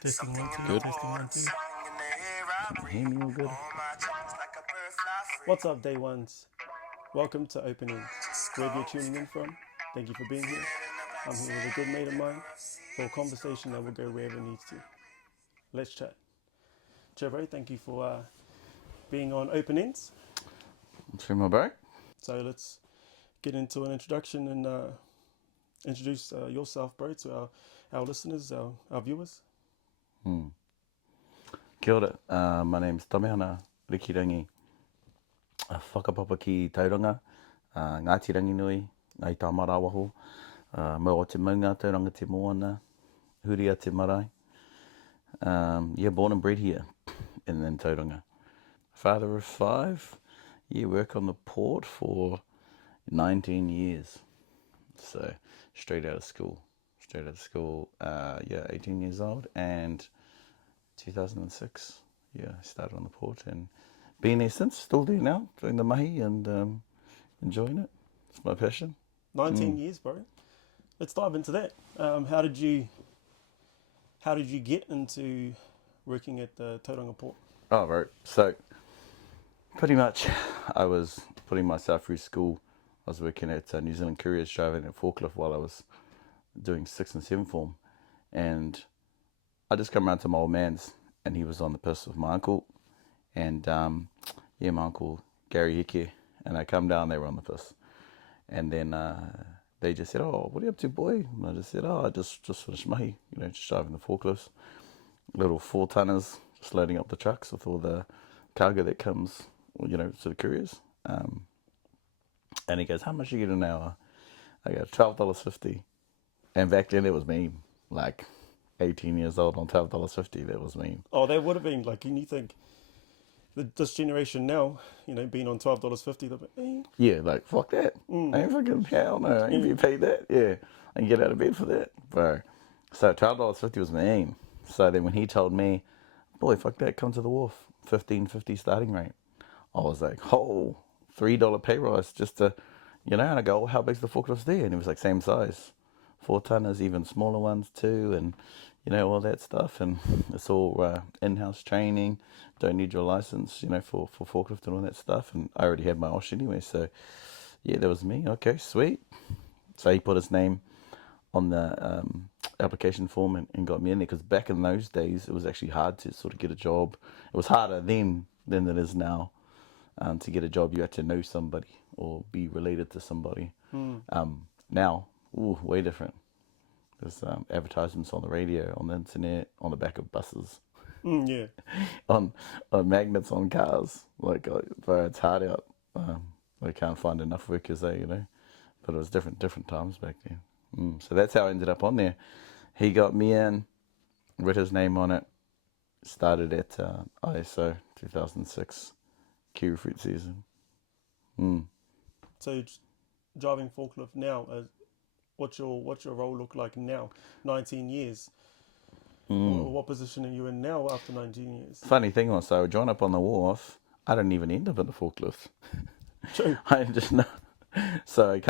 Testing one, two, Good. testing one, two. Can you hear me all good? What's up, day ones? Welcome to OpenEnds. Wherever you're tuning in from, thank you for being here. I'm here with a good mate of mine for a conversation that will go wherever it needs to. Let's chat. Trevor, thank you for being on OpenEnds. Through my back. So let's get into an introduction and introduce yourself, bro, to our listeners, our viewers. Kia ora. My name's Tame ana Rikirangi. Whakapapa ki Tauranga. Ngāti Ranginui. Ngai tā marawaho. Mo o te maunga, Tauranga te moana. Huria te marae. Born and bred here in Tauranga. Father of 5. Work on the port for 19 years. So straight out of school. 18 years old, and 2006, I started on the port and been there since, still there now, doing the mahi and enjoying it. It's my passion. 19 years, bro. Let's dive into that. How did you get into working at the Tauranga port? Oh, right. So pretty much I was putting myself through school. I was working at New Zealand Couriers, driving a forklift while I was doing 6th and 7th form, and I just come around to my old man's, and he was on the piss with my uncle, and my uncle Gary Hickey, and I come down, they were on the piss, and then they just said, "Oh, what are you up to, boy?" And I just said, "Oh, I just finished mahi, just driving the forklifts, little 4-tonners, just loading up the trucks with all the cargo that comes, to the couriers." And he goes, "How much you get an hour?" I go, $12.50. And back then it was mean, like 18 years old on $12.50, that was mean. Oh, that would have been like, and you think this generation now, being on $12.50, they'll be, Yeah, like, fuck that. I ain't fucking, hell no, I ain't be paid that. Yeah, I can get out of bed for that, bro. So $12.50 was mean. So then when he told me, "Boy, fuck that, come to the wharf, $15.50 starting rate," I was like, oh, $3 pay rise just to, and I go, "Oh, how big's the forklift there?" And it was like same size. 4-tonners, even smaller ones too, and all that stuff. And it's all in-house training. Don't need your license, for forklift and all that stuff. And I already had my OSH anyway, so that was me. Okay, sweet. So he put his name on the application form and got me in there, because back in those days it was actually hard to sort of get a job. It was harder then than it is now. To get a job, you had to know somebody or be related to somebody. Now, way different. There's advertisements on the radio, on the internet, on the back of buses, yeah. on magnets on cars. Like, bro, it's hard out. They can't find enough workers there, But it was different times back then. So that's how I ended up on there. He got me in, wrote his name on it, started at ISO 2006, kiwi fruit season. So driving forklift now, what's your role look like now? 19 years. What position are you in now after 19 years? Funny thing was, so I joined up on the wharf. I didn't even end up in the forklift. True. I just know. So I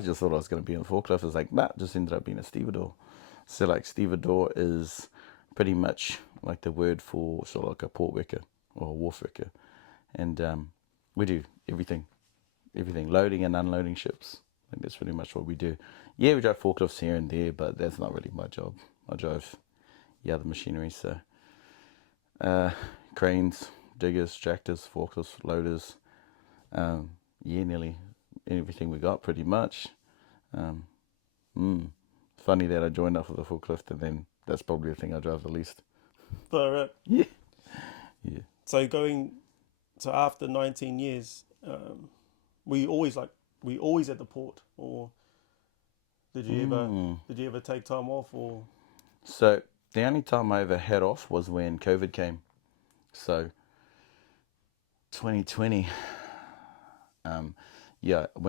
just thought I was going to be in the forklift. I was like, nah, just ended up being a stevedore. So like stevedore is pretty much like the word for sort of like a port worker or a wharf worker. And we do everything, loading and unloading ships. I think that's pretty much what we do. Yeah, we drive forklifts here and there, but that's not really my job. I drive the machinery, so cranes, diggers, tractors, forklifts, loaders, nearly everything we got pretty much. Funny that I joined up with the forklift, and then that's probably the thing I drive the least. Yeah. Yeah. So after 19 years, were you always at the port, or did you ever take time off, or? So the only time I ever had off was when COVID came. So 2020. When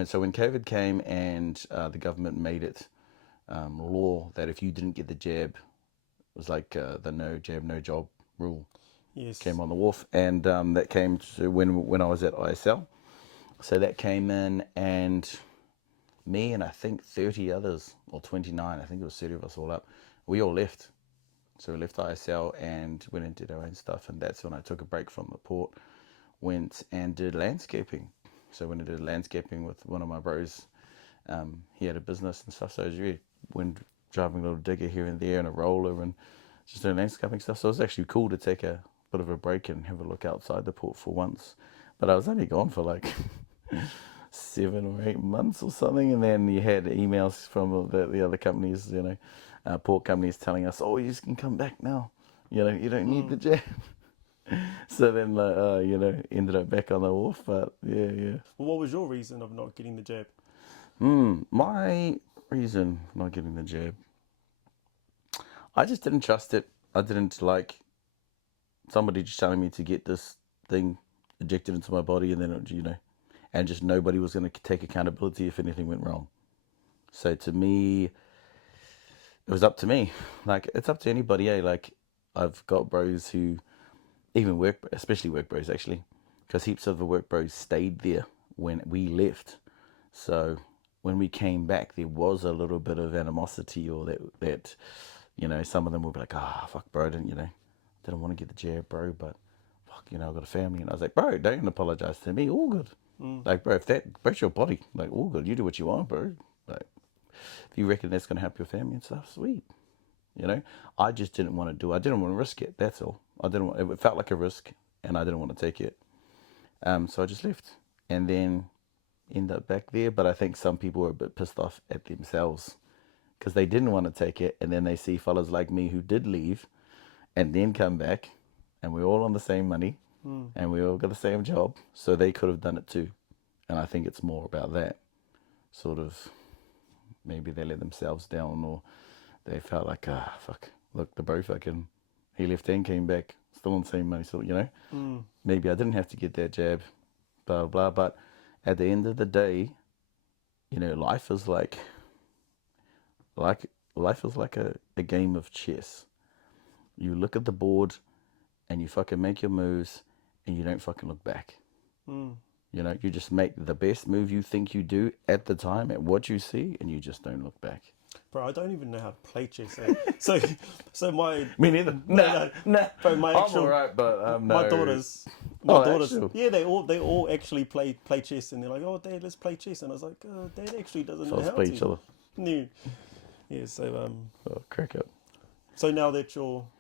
COVID came and the government made it law that if you didn't get the jab, it was like the no jab, no job rule. Yes. Came on the wharf, and that came to when I was at ISL. So that came in, and me and I think 30 others, or 29, I think it was 30 of us all up, we all left. So we left ISL and went and did our own stuff. And that's when I took a break from the port, went and did landscaping. So when I did landscaping with one of my bros, he had a business and stuff. So I was really went driving a little digger here and there and a roller and just doing landscaping stuff. So it was actually cool to take a bit of a break and have a look outside the port for once. But I was only gone for like 7 or 8 months or something. And then you had emails from the other companies, port companies telling us, oh, you can come back now. You don't need the jab. So then, ended up back on the wharf. But yeah. Well, what was your reason of not getting the jab? My reason for not getting the jab, I just didn't trust it. I didn't like somebody just telling me to get this thing injected into my body, and then and just nobody was going to take accountability if anything went wrong. So to me, it was up to me. Like, it's up to anybody, eh? Like, I've got bros who even work, especially work bros actually, because heaps of the work bros stayed there when we left. So when we came back, there was a little bit of animosity, or that some of them would be like, fuck, bro, didn't want to get the jab, bro, but fuck, I've got a family. And I was like, bro, don't apologize to me, all good. Like, bro, if that's your body, like, all good, you do what you want, bro. Like, if you reckon that's going to help your family and stuff, sweet. I just didn't want to I didn't want to risk it, that's all. It felt like a risk, and I didn't want to take it. So I just left, and then ended up back there. But I think some people were a bit pissed off at themselves because they didn't want to take it, and then they see fellas like me who did leave and then come back, and we're all on the same money, and we all got the same job, so they could have done it too. And I think it's more about that sort of, maybe they let themselves down, or they felt like, fuck, look, the bro fucking, he left and came back, still on the same money, so, maybe I didn't have to get that jab, blah, blah, but at the end of the day, life is like a game of chess. You look at the board and you fucking make your moves and you don't fucking look back. You just make the best move you think you do at the time, at what you see, and you just don't look back. Bro, I don't even know how to play chess. So my Me neither. Nah. Bro, my actual, I'm alright, but my no. daughters, Actual. yeah, they all actually play chess, and they're like, oh, Dad, let's play chess, and I was like, Dad actually doesn't know how Play to. each other. Yeah. So Crack up. So now that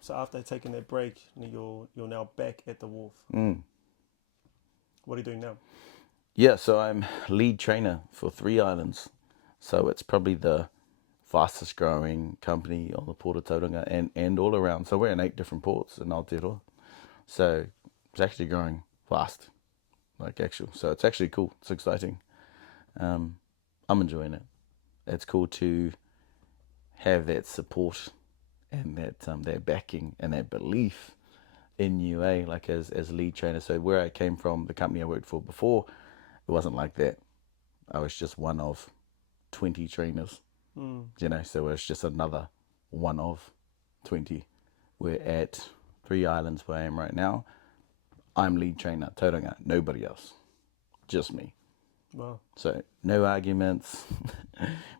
after taking that break, you're now back at the wharf. What are you doing now? Yeah, so I'm lead trainer for 3 islands. So it's probably the fastest growing company on the Port of Tauranga and all around. So we're in 8 different ports in Aotearoa. So it's actually growing fast, So it's actually cool. It's exciting. I'm enjoying it. It's cool to have that support and that backing and that belief in you, like as lead trainer. So where I came from, the company I worked for before, it wasn't like that. I was just one of 20 trainers, so it's just another one of 20. We're at 3 islands where I am right now. I'm lead trainer, Tauranga, nobody else, just me. Wow. So no arguments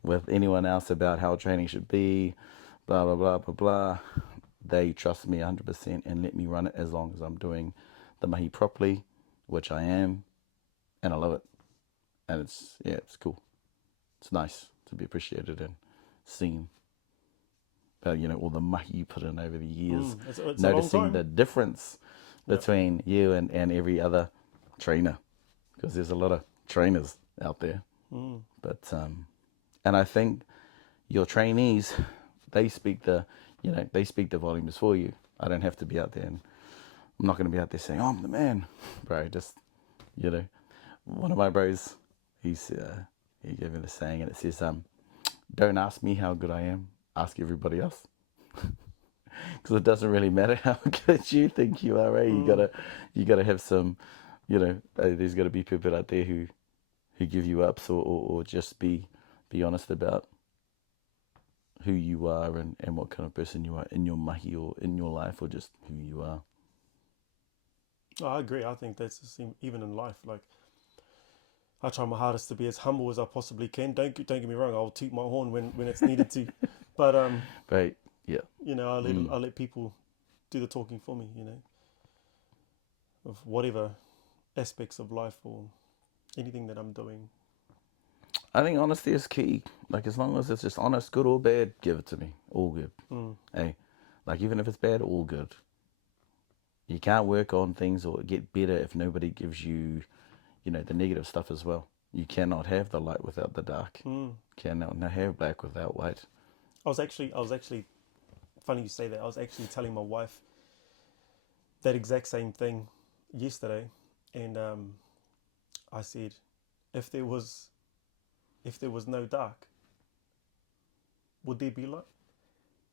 with anyone else about how training should be, blah, blah, blah, blah, blah. They trust me 100% and let me run it as long as I'm doing the mahi properly, which I am, and I love it. And it's cool. It's nice to be appreciated and seen. All the mahi you put in over the years, it's noticing the difference between you and every other trainer, because there's a lot of trainers out there. But and I think your trainees, they speak the volumes for you. I don't have to be out there, and I'm not going to be out there saying, "Oh, I'm the man," bro. Just one of my bros, he gave me the saying, and it says, "Don't ask me how good I am. Ask everybody else." Because it doesn't really matter how good you think you are. You gotta have some, there's got to be people out there who give you ups, or just be honest about who you are and what kind of person you are in your mahi or in your life, or just who you are. Oh, I agree. I think that's the same even in life. Like, I try my hardest to be as humble as I possibly can. Don't get me wrong. I'll toot my horn when it's needed to. But Right. Yeah. You know, I let people do the talking for me, you know, of whatever aspects of life or anything that I'm doing. I think honesty is key. Like, as long as it's just honest, good or bad, give it to me. All good. Hey, like, even if it's bad, all good. You can't work on things or get better if nobody gives you, you know, the negative stuff as well. You cannot have the light without the dark. Cannot have black without white. I was actually, funny you say that. I was actually telling my wife that exact same thing yesterday, and I said, if there was no dark, would there be light?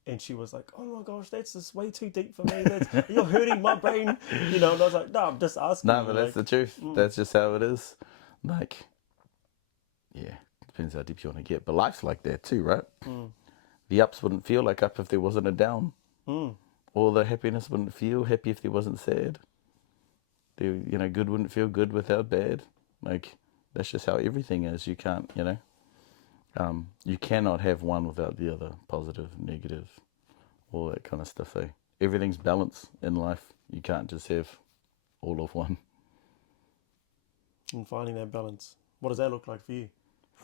And she was like, "Oh my gosh, that's just way too deep for me. You're hurting my brain," you know. And I was like, "No, I'm just asking." No, but that's the truth. That's just how it is. Like, yeah, depends how deep you want to get. But life's like that too, right? The ups wouldn't feel like up if there wasn't a down. Or the happiness wouldn't feel happy if there wasn't sad. You know, good wouldn't feel good without bad. Like, that's just how everything is. You can't, you know, you cannot have one without the other. Positive, negative, all that kind of stuff. Eh? Everything's balance in life. You can't just have all of one. And finding that balance. What does that look like for you?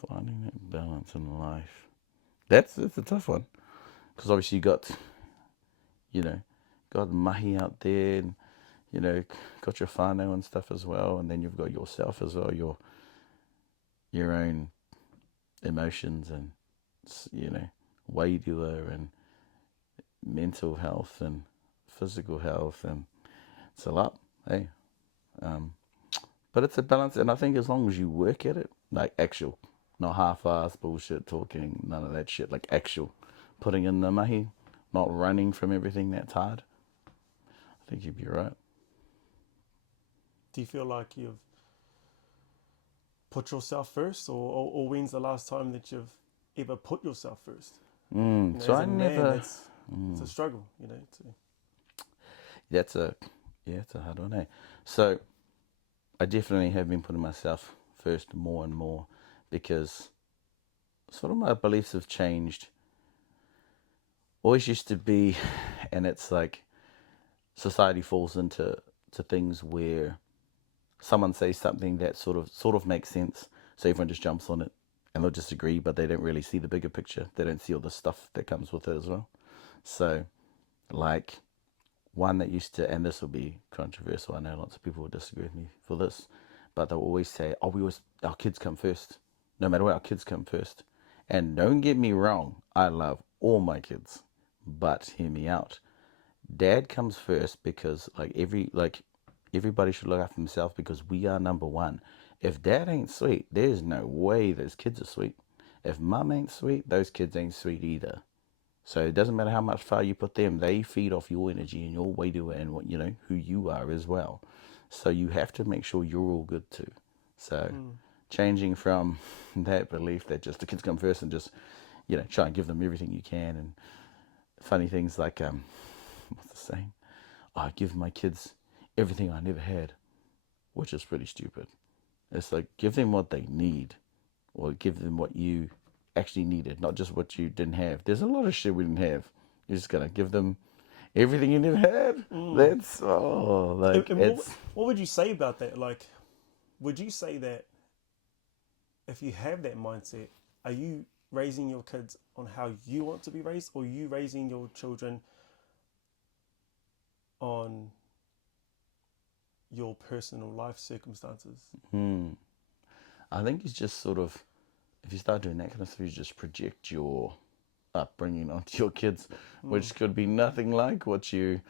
Finding that balance in life. That's a tough one. Because obviously you got, you know, got mahi out there and, you know, got your whānau and stuff as well. And then you've got yourself as well, your own emotions and, you know, wairua and mental health and physical health. And it's a lot, hey. But it's a balance. And I think as long as you work at it, like actual, not half-assed bullshit talking, none of that shit, like actual putting in the mahi, not running from everything that's hard, I think you'd be right. Do you feel like you've put yourself first, or when's the last time that you've ever put yourself first? You know, So as I a never. man, it's a struggle, you know. It's a hard one, eh? So I definitely have been putting myself first more and more because sort of my beliefs have changed. Always used to be, and it's like society falls into things where someone says something that sort of makes sense, so everyone just jumps on it and they'll disagree, but they don't really see the bigger picture. They don't see all the stuff that comes with it as well. So, like, one that used to, and this will be controversial, I know lots of people will disagree with me for this, but they'll always say, "Oh, our kids come first. No matter what, our kids come first." And don't get me wrong, I love all my kids, but hear me out. Dad comes first because everybody should look after themselves because we are number one. If dad ain't sweet, there's no way those kids are sweet. If mum ain't sweet, those kids ain't sweet either. So it doesn't matter how much fire you put them, they feed off your energy and your way to it and what you know who you are as well. So you have to make sure you're all good too. So changing from that belief that just the kids come first and just, you know, try and give them everything you can, and funny things like what's the saying? I give my kids everything I never had, which is pretty stupid. It's like give them what they need, or give them what you actually needed, not just what you didn't have. There's a lot of shit we didn't have. You're just gonna give them everything you never had. That's And it's. what would you say about that? Like, would you say that if you have that mindset, are you raising your kids on how you want to be raised, or are you raising your children on your personal life circumstances? I think it's just sort of, if you start doing that kind of stuff, you just project your upbringing onto your kids, which could be nothing like what you're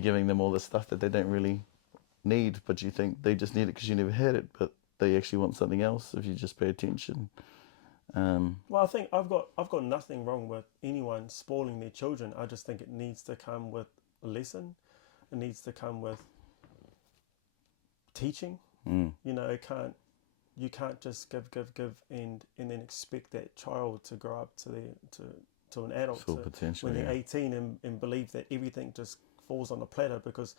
giving them all this stuff that they don't really need, but you think they just need it because you never had it, but they actually want something else if you just pay attention. Well, I think I've got nothing wrong with anyone spoiling their children. I just think it needs to come with a lesson. It needs to come with teaching. You know, you can't just give and then expect that child to grow up to an adult Full potential, when they're yeah. 18 and believe that everything just falls on a platter, because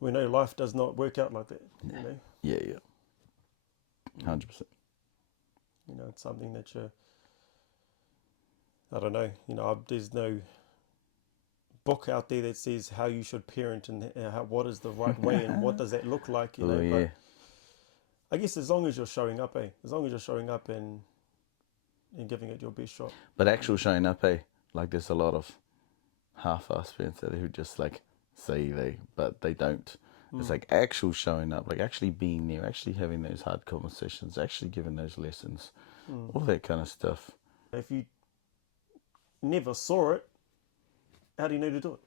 we know life does not work out like that. You know. Yeah. 100%. You know, it's something that I don't know. You know, there's no book out there that says how you should parent and what is the right way and what does that look like, you Oh know. yeah. But I guess as long as you're showing up, as long as you're showing up and giving it your best shot. But actual showing up, like there's a lot of half-assed parents out there who just like say but they don't. It's like actual showing up, like actually being there, actually having those hard conversations, actually giving those lessons, all that kind of stuff. If you never saw it, how do you know to do it?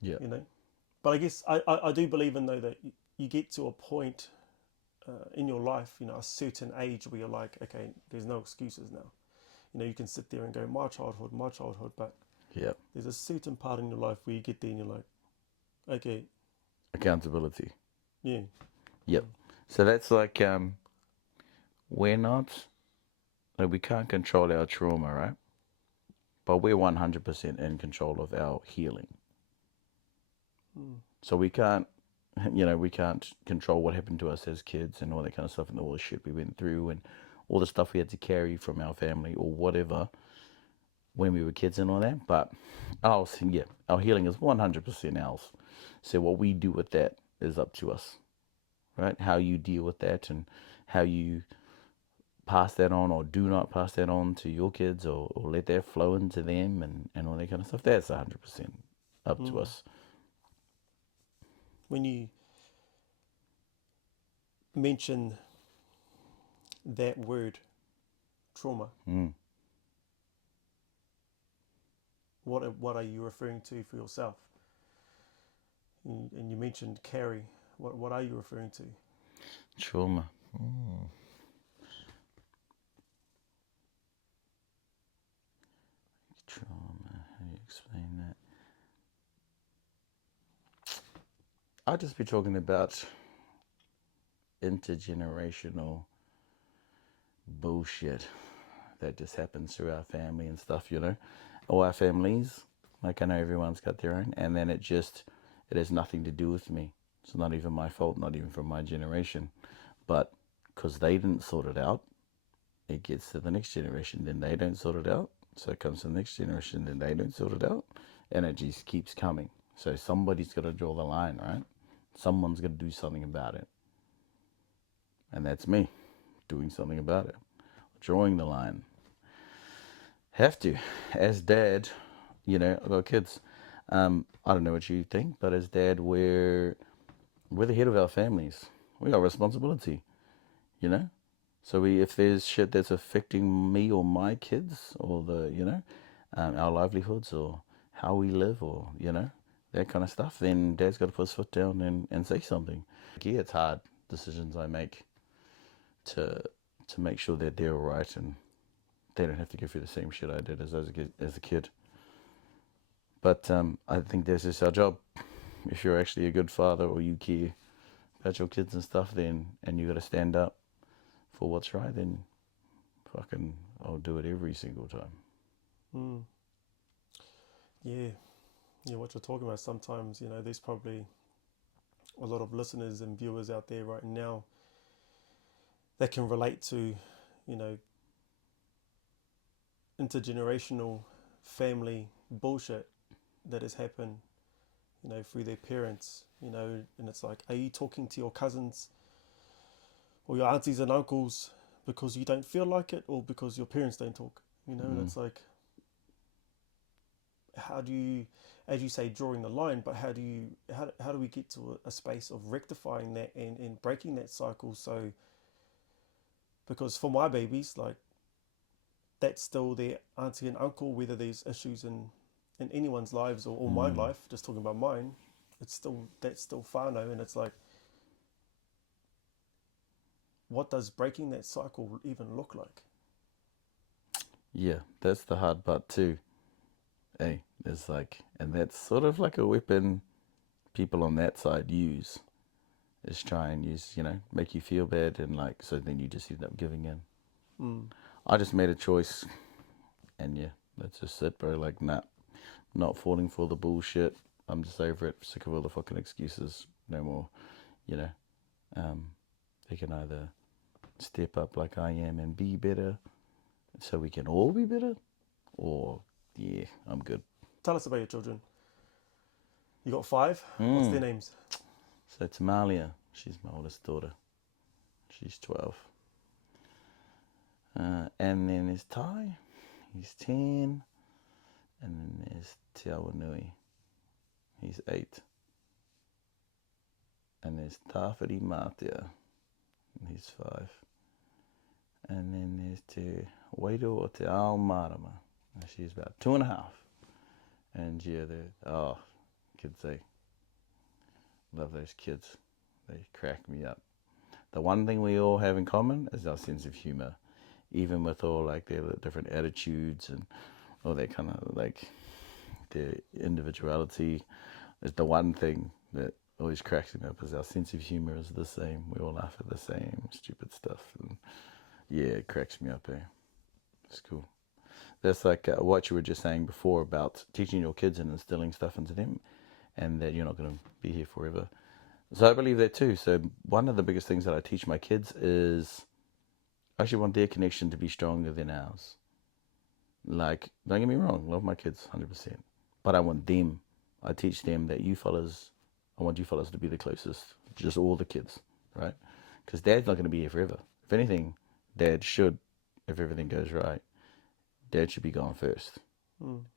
Yeah. You know. But I guess I do believe in though that you get to a point in your life, you know, a certain age where you're like, okay, there's no excuses now. You know, you can sit there and go, my childhood, but Yeah. there's a certain part in your life where you get there and you're like, okay, Accountability. yeah. Yep. So that's like we can't control our trauma, right? But we're 100% in control of our healing. So we can't control what happened to us as kids and all that kind of stuff and all the shit we went through and all the stuff we had to carry from our family or whatever when we were kids and all that. But our healing is 100% ours. So what we do with that is up to us, right? How you deal with that and how you pass that on or do not pass that on to your kids or let that flow into them and all that kind of stuff. That's 100% up to us. When you mention that word, trauma, what are you referring to for yourself? And you mentioned carry. What are you referring to? Trauma. Trauma. How do you explain that? I'll just be talking about intergenerational bullshit that just happens through our family and stuff, you know, or our families. Like I know everyone's got their own, and then it has nothing to do with me. It's not even my fault, not even from my generation, but because they didn't sort it out, it gets to the next generation. Then they don't sort it out, so it comes to the next generation. Then they don't sort it out, and it just keeps coming. So somebody's got to draw the line, right? Someone's got to do something about it, and that's me, doing something about it, drawing the line. Have to, as dad, you know, I've got kids. I don't know what you think, but as dad, we're the head of our families. We got responsibility, you know. So if there's shit that's affecting me or my kids or our livelihoods or how we live or, you know, that kind of stuff, then dad's got to put his foot down and say something. Yeah, it's hard decisions I make to make sure that they're all right and they don't have to go through the same shit I did as a kid. But I think that's just our job. If you're actually a good father or you care about your kids and stuff, then and you got to stand up for what's right, then fucking I'll do it every single time. Yeah, what you're talking about. Sometimes, you know, there's probably a lot of listeners and viewers out there right now that can relate to, you know, intergenerational family bullshit that has happened, you know, through their parents, you know, and it's like, are you talking to your cousins or your aunties and uncles because you don't feel like it or because your parents don't talk, you know? And it's like, how do you, as you say, drawing the line, but how do we get to a space of rectifying that and breaking that cycle? So, because for my babies, like, that's still their auntie and uncle, whether there's issues in anyone's lives or my life, just talking about mine, that's still whānau. And it's like, what does breaking that cycle even look like? Yeah, that's the hard part too. Hey, there's like, and that's sort of like a weapon people on that side use, is try and use, you know, make you feel bad and like, so then you just end up giving in. I just made a choice and yeah, that's just it, bro. Like, nah, not falling for the bullshit. I'm just over it, sick of all the fucking excuses. No more, you know. They can either step up like I am and be better so we can all be better, or yeah, I'm good. Tell us about your children. You got 5? What's their names? So Tamalia, she's my oldest daughter. She's 12. And then there's Ty, he's 10. And then there's Te Awanui, he's 8. And there's Tāwhiri Mātea, he's 5. And then there's Te Wairo o Te Ao Marama, and she's about 2.5. And yeah, kids, they love those kids. They crack me up. The one thing we all have in common is our sense of humor, even with all like their different attitudes and all that kind of like their individuality. Is the one thing that always cracks me up is our sense of humor is the same. We all laugh at the same stupid stuff, and yeah, it cracks me up. It's cool. That's like what you were just saying before about teaching your kids and instilling stuff into them, and that you're not going to be here forever. So I believe that too. So one of the biggest things that I teach my kids is I actually want their connection to be stronger than ours. Like, don't get me wrong, love my kids 100%, but I want them. I teach them that I want you fellas to be the closest, just all the kids, right? Because Dad's not going to be here forever. If anything, Dad should, if everything goes right, Dad should be gone first,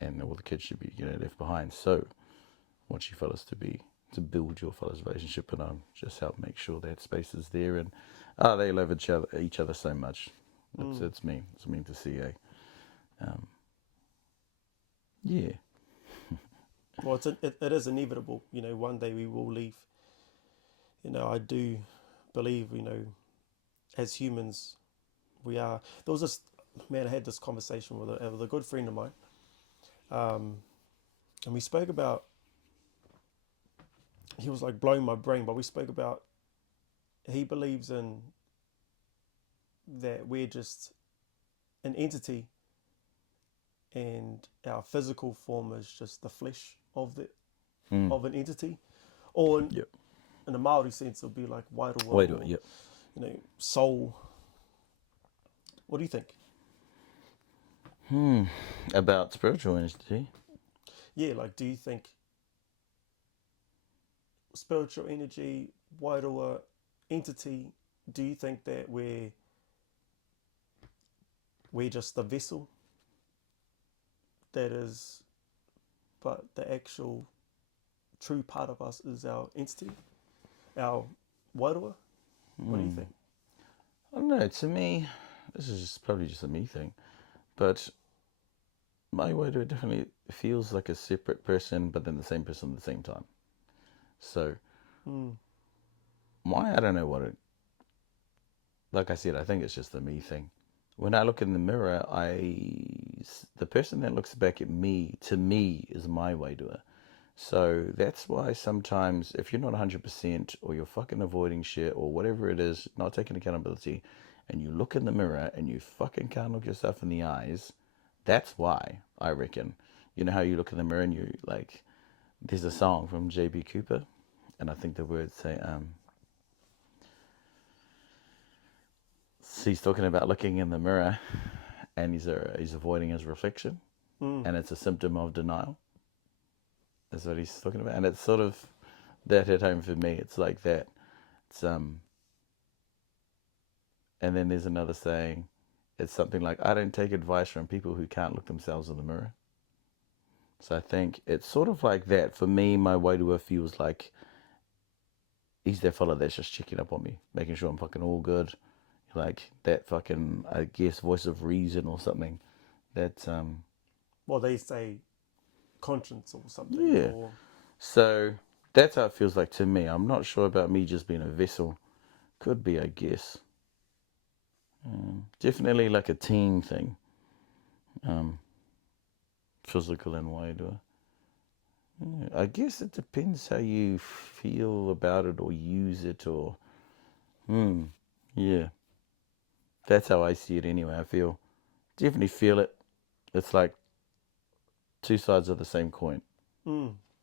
and all the kids should be left behind. So, I want you fellas to build your fellas' relationship, and just help make sure that space is there. And they love each other so much. It's mean. It's mean to see. Yeah. Well, it is inevitable. One day we will leave. I do believe, as humans, we are. There was this man. I had this conversation with a good friend of mine, and we spoke about. He was like blowing my brain, but we spoke about. He believes in that we're just an entity, and our physical form is just the flesh of an entity, or in a Maori sense, it'll be like wairua, Yep. Soul. What do you think? About spiritual entity? Yeah, like, do you think spiritual energy, wairua, entity, do you think that we're just the vessel that is, but the actual true part of us is our entity, our wairua? What do you think? I don't know. To me, this is probably just a me thing, but my wairua definitely feels like a separate person, but then the same person at the same time. So, I don't know what it. Like I said, I think it's just a me thing. When I look in the mirror, the person that looks back at me, to me, is my wairua. So that's why sometimes if you're not 100% or you're fucking avoiding shit or whatever it is, not taking accountability, and you look in the mirror and you fucking can't look yourself in the eyes, that's why, I reckon. You know how you look in the mirror and you like, there's a song from J.B. Cooper, and I think the words say, he's talking about looking in the mirror and he's avoiding his reflection, and it's a symptom of denial. That's what he's talking about, and it's sort of that hit home for me. It's like that. It's and then there's another saying. It's something like, I don't take advice from people who can't look themselves in the mirror. So I think it's sort of like that. For me, my wairua feels like he's that fella that's just checking up on me, making sure I'm fucking all good. Like that fucking, I guess, voice of reason or something. That's Well, they say conscience or something. Yeah. Or... So that's how it feels like to me. I'm not sure about me just being a vessel. Could be, I guess. Definitely like a team thing. Physical and wairua. I guess it depends how you feel about it or use it or... yeah. That's how I see it anyway. I definitely feel it. It's like two sides of the same coin.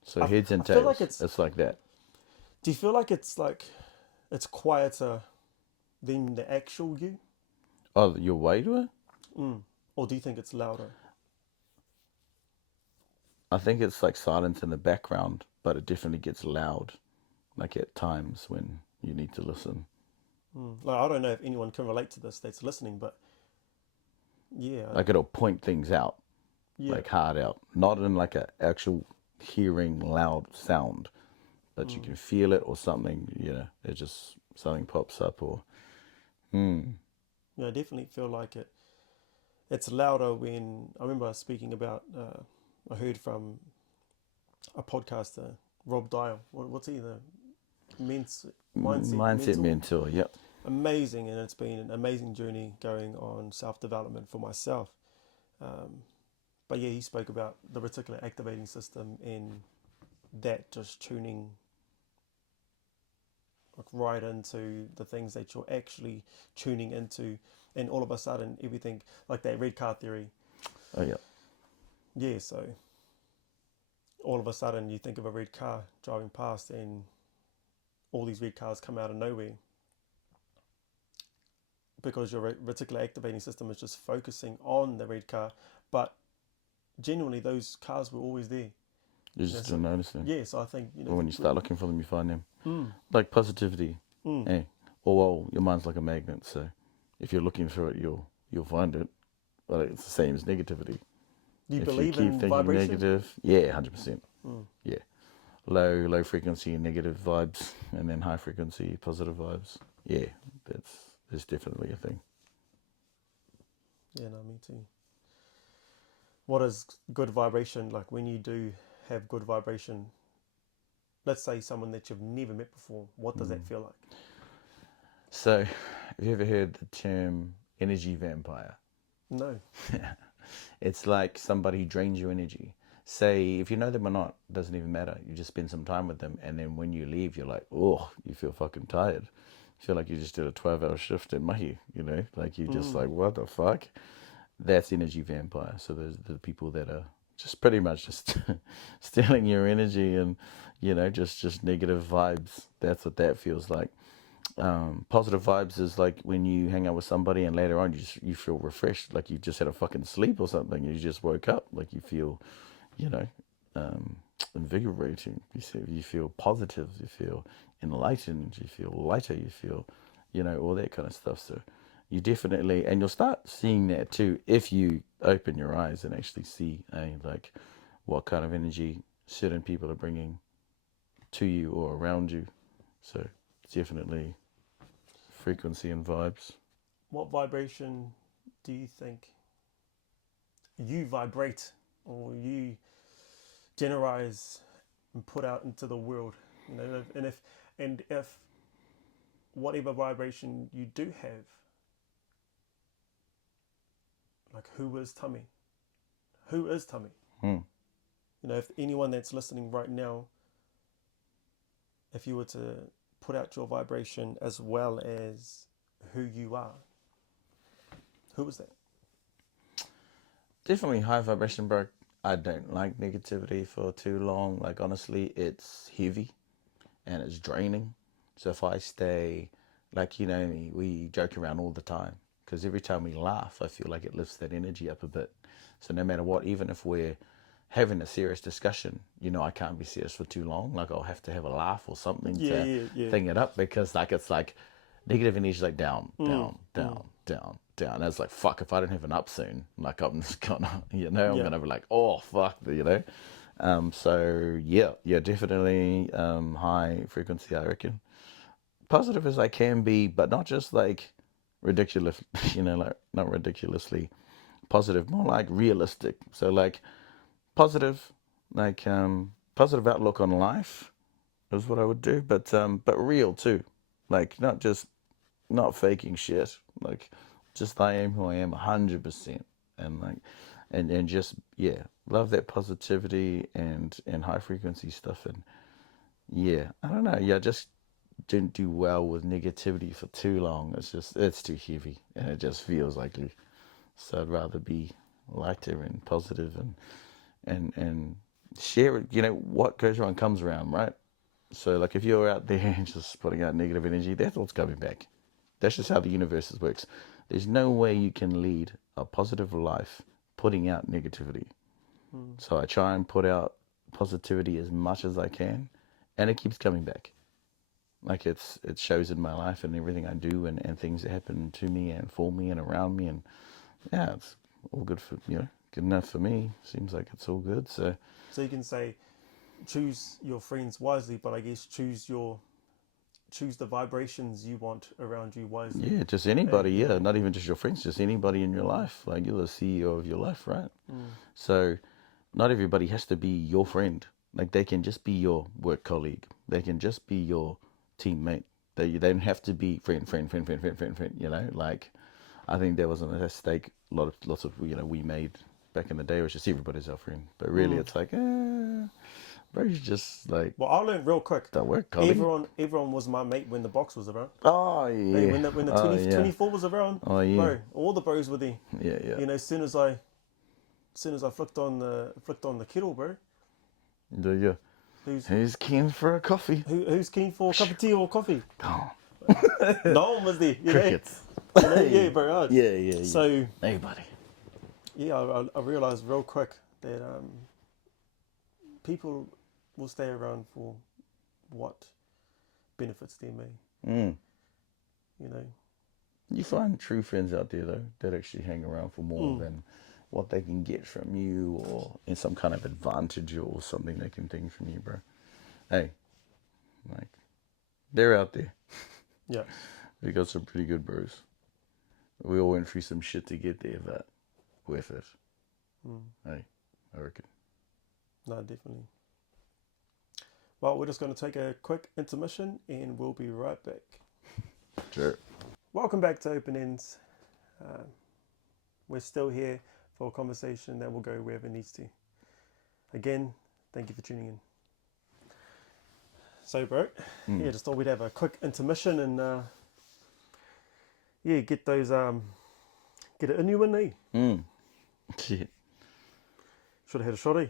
So heads and tails. Like it's like that. Do you feel like it's quieter than the actual you? Oh, your wairua? Or do you think it's louder? I think it's like silence in the background, but it definitely gets loud, like at times when you need to listen. Like, I don't know if anyone can relate to this that's listening, but yeah, Like it'll point things out, yeah, like hard out, not in like a actual hearing loud sound, but you can feel it or something. It just something pops up or. I definitely feel like it. It's louder when I remember speaking about. I heard from a podcaster, Rob Dial. What's he? The mindset Mindset mentor. mentor, yep. Amazing, and it's been an amazing journey going on self development for myself. But yeah, he spoke about the reticular activating system and that just tuning like right into the things that you're actually tuning into, and all of a sudden everything like that red car theory. Oh, yeah. Yeah, so all of a sudden you think of a red car driving past, and all these red cars come out of nowhere because your reticular activating system is just focusing on the red car, but genuinely those cars were always there. You just So, don't notice them. yeah, so I think But when you start looking for them, you find them. mm, Like positivity. mm. Hey. Or, well, your mind's like a magnet, so if you're looking through it, you'll find it. But it's the same as negativity. Do you If you believe keep in thinking vibration? negative, yeah, 100%. Yeah. Low frequency negative vibes, and then high frequency positive vibes. Yeah, that's definitely a thing. Yeah, no, me too. What is good vibration like when you do have good vibration? Let's say someone that you've never met before. What does that feel like? So, have you ever heard the term energy vampire? No. It's like somebody drains your energy. Say, if you know them or not, doesn't even matter. You just spend some time with them, and then when you leave, you're like, oh, you feel fucking tired. You feel like you just did a 12-hour shift in Mahi, Like you just like, what the fuck? That's energy vampire. So there's the people that are just pretty much just stealing your energy and, just negative vibes. That's what that feels like. Positive vibes is like when you hang out with somebody and later on you feel refreshed, like you just had a fucking sleep or something. You just woke up, like you feel, you know, um, invigorating. You feel positive. You feel enlightened. You feel lighter. You feel, all that kind of stuff. So you definitely, and you'll start seeing that too if you open your eyes and actually see, like what kind of energy certain people are bringing to you or around you. So definitely frequency and vibes. What vibration do you think you vibrate or you generate and put out into the world? And if whatever vibration you do have, like who is Tame? Who is Tame? Hmm. If anyone that's listening right now, if you were to put out your vibration as well as who you are, who is that? Definitely high vibration, bro. I don't like negativity for too long. Like, honestly, it's heavy and it's draining. So if I stay, like, we joke around all the time because every time we laugh, I feel like it lifts that energy up a bit. So no matter what, even if we're having a serious discussion, I can't be serious for too long. Like, I'll have to have a laugh or something Yeah, to yeah, yeah. thing it up because, like, it's like negative energy is like down, Mm, down, mm. down, down, down. And it's like, fuck, if I don't have an up soon, like, I'm just gonna, I'm Yeah. gonna be like, oh, fuck. So yeah, definitely high frequency, I reckon. Positive as I can be, but not just like ridiculous, like not ridiculously positive, more like realistic. So like positive, like positive outlook on life is what I would do, but real too, like not faking shit, like just I am who I am 100%, and like and just yeah, love that positivity and high frequency stuff, and yeah, I don't know, yeah, just didn't do well with negativity for too long. It's too heavy and it just feels like it. So I'd rather be lighter and positive and share it. What goes around comes around, right? So like if you're out there and just putting out negative energy, that's what's coming back. That's just how the universe works. There's no way you can lead a positive life putting out negativity. So I try and put out positivity as much as I can, and it keeps coming back. Like it shows in my life and everything I do, and things that happen to me and for me and around me, and yeah, it's all good for good enough for me. Seems like it's all good. So you can say, choose your friends wisely, but I guess choose the vibrations you want around you wisely. yeah, just anybody, not even just your friends, just anybody in your life. Like you're the CEO of your life, right? So not everybody has to be your friend. Like they can just be your work colleague. They can just be your teammate. They don't have to be friend. Like I think there was a mistake. Lots of we made back in the day. It was just everybody's our friend, but really it's like, bro, you just like. Well, I learned real quick. That work colleague. Everyone was my mate when the box was around. Oh yeah. Hey, when the 24 was around. Oh yeah. Bro, all the bros were there. Yeah. As soon as I flicked on the kettle, bro. Yeah. Who's keen for a coffee? Who's keen for a cup of tea or coffee? Oh. No one was there. Crickets. Yeah, bro. Yeah. So everybody. Yeah, I realized real quick that people will stay around for what benefits them. You find true friends out there though that actually hang around for more than what they can get from you, or in some kind of advantage or something they can take from you, bro. Hey, like they're out there. Yeah, We got some pretty good bros. We all went through some shit to get there, but worth it. Hey, I reckon. No, definitely. Well, we're just going to take a quick intermission and we'll be right back. Sure. Welcome back to Open Ends. We're still here for a conversation that will go wherever it needs to. Again, thank you for tuning in. So, bro, just thought we'd have a quick intermission and get those get it in you and me. Shit. Should have had a shot, eh?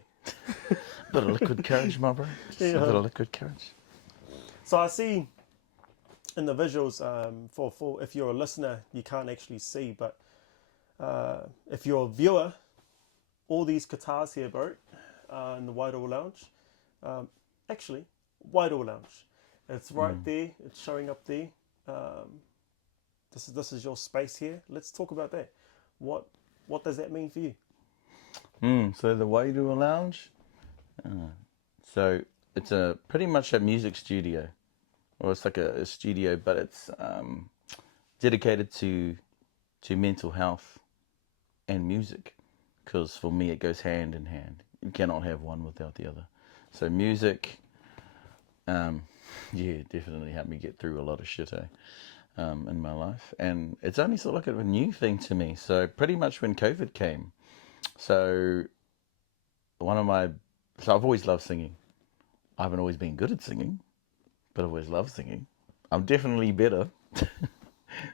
Bit of liquid courage, my bro. Just a bit of liquid courage. So I see in the visuals, for if you're a listener, you can't actually see, but if you're a viewer, all these guitars here, bro, in the Whitehall Lounge, actually, Whitehall Lounge, it's right there, it's showing up there. This is your space here. Let's talk about that. What does that mean for you? So the Whitehall Lounge, so it's pretty much a music studio, or it's like a studio, but it's dedicated to mental health and music, because for me it goes hand in hand. You cannot have one without the other. So music, definitely helped me get through a lot of shit in my life, and it's only sort of like a new thing to me. So pretty much when COVID came, so I've always loved singing. I haven't always been good at singing, but I've always loved singing. I'm definitely better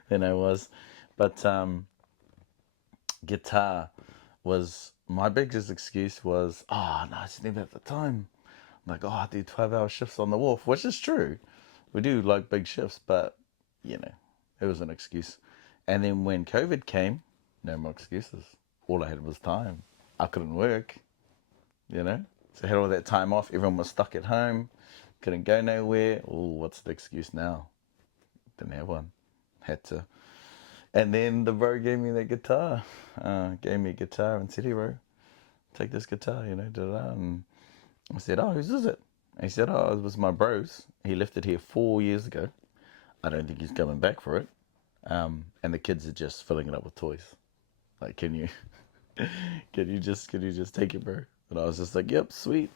than I was, but guitar was my biggest excuse. Was no, I just didn't have the time. I'm like, I do 12-hour shifts on the wharf, which is true. We do like big shifts, but it was an excuse. And then when COVID came, no more excuses. All I had was time. I couldn't work, So I had all that time off. Everyone was stuck at home, couldn't go nowhere. Oh, what's the excuse now? Didn't have one. Had to. And then the bro gave me the guitar. Gave me a guitar and said, "Hey, bro, take this guitar, da-da-da." And I said, "Oh, whose is it?" And he said, "Oh, it was my bro's. He left it here 4 years ago. I don't think he's coming back for it. And the kids are just filling it up with toys. Like, can you just take it, bro?" And I was just like, "Yep, sweet."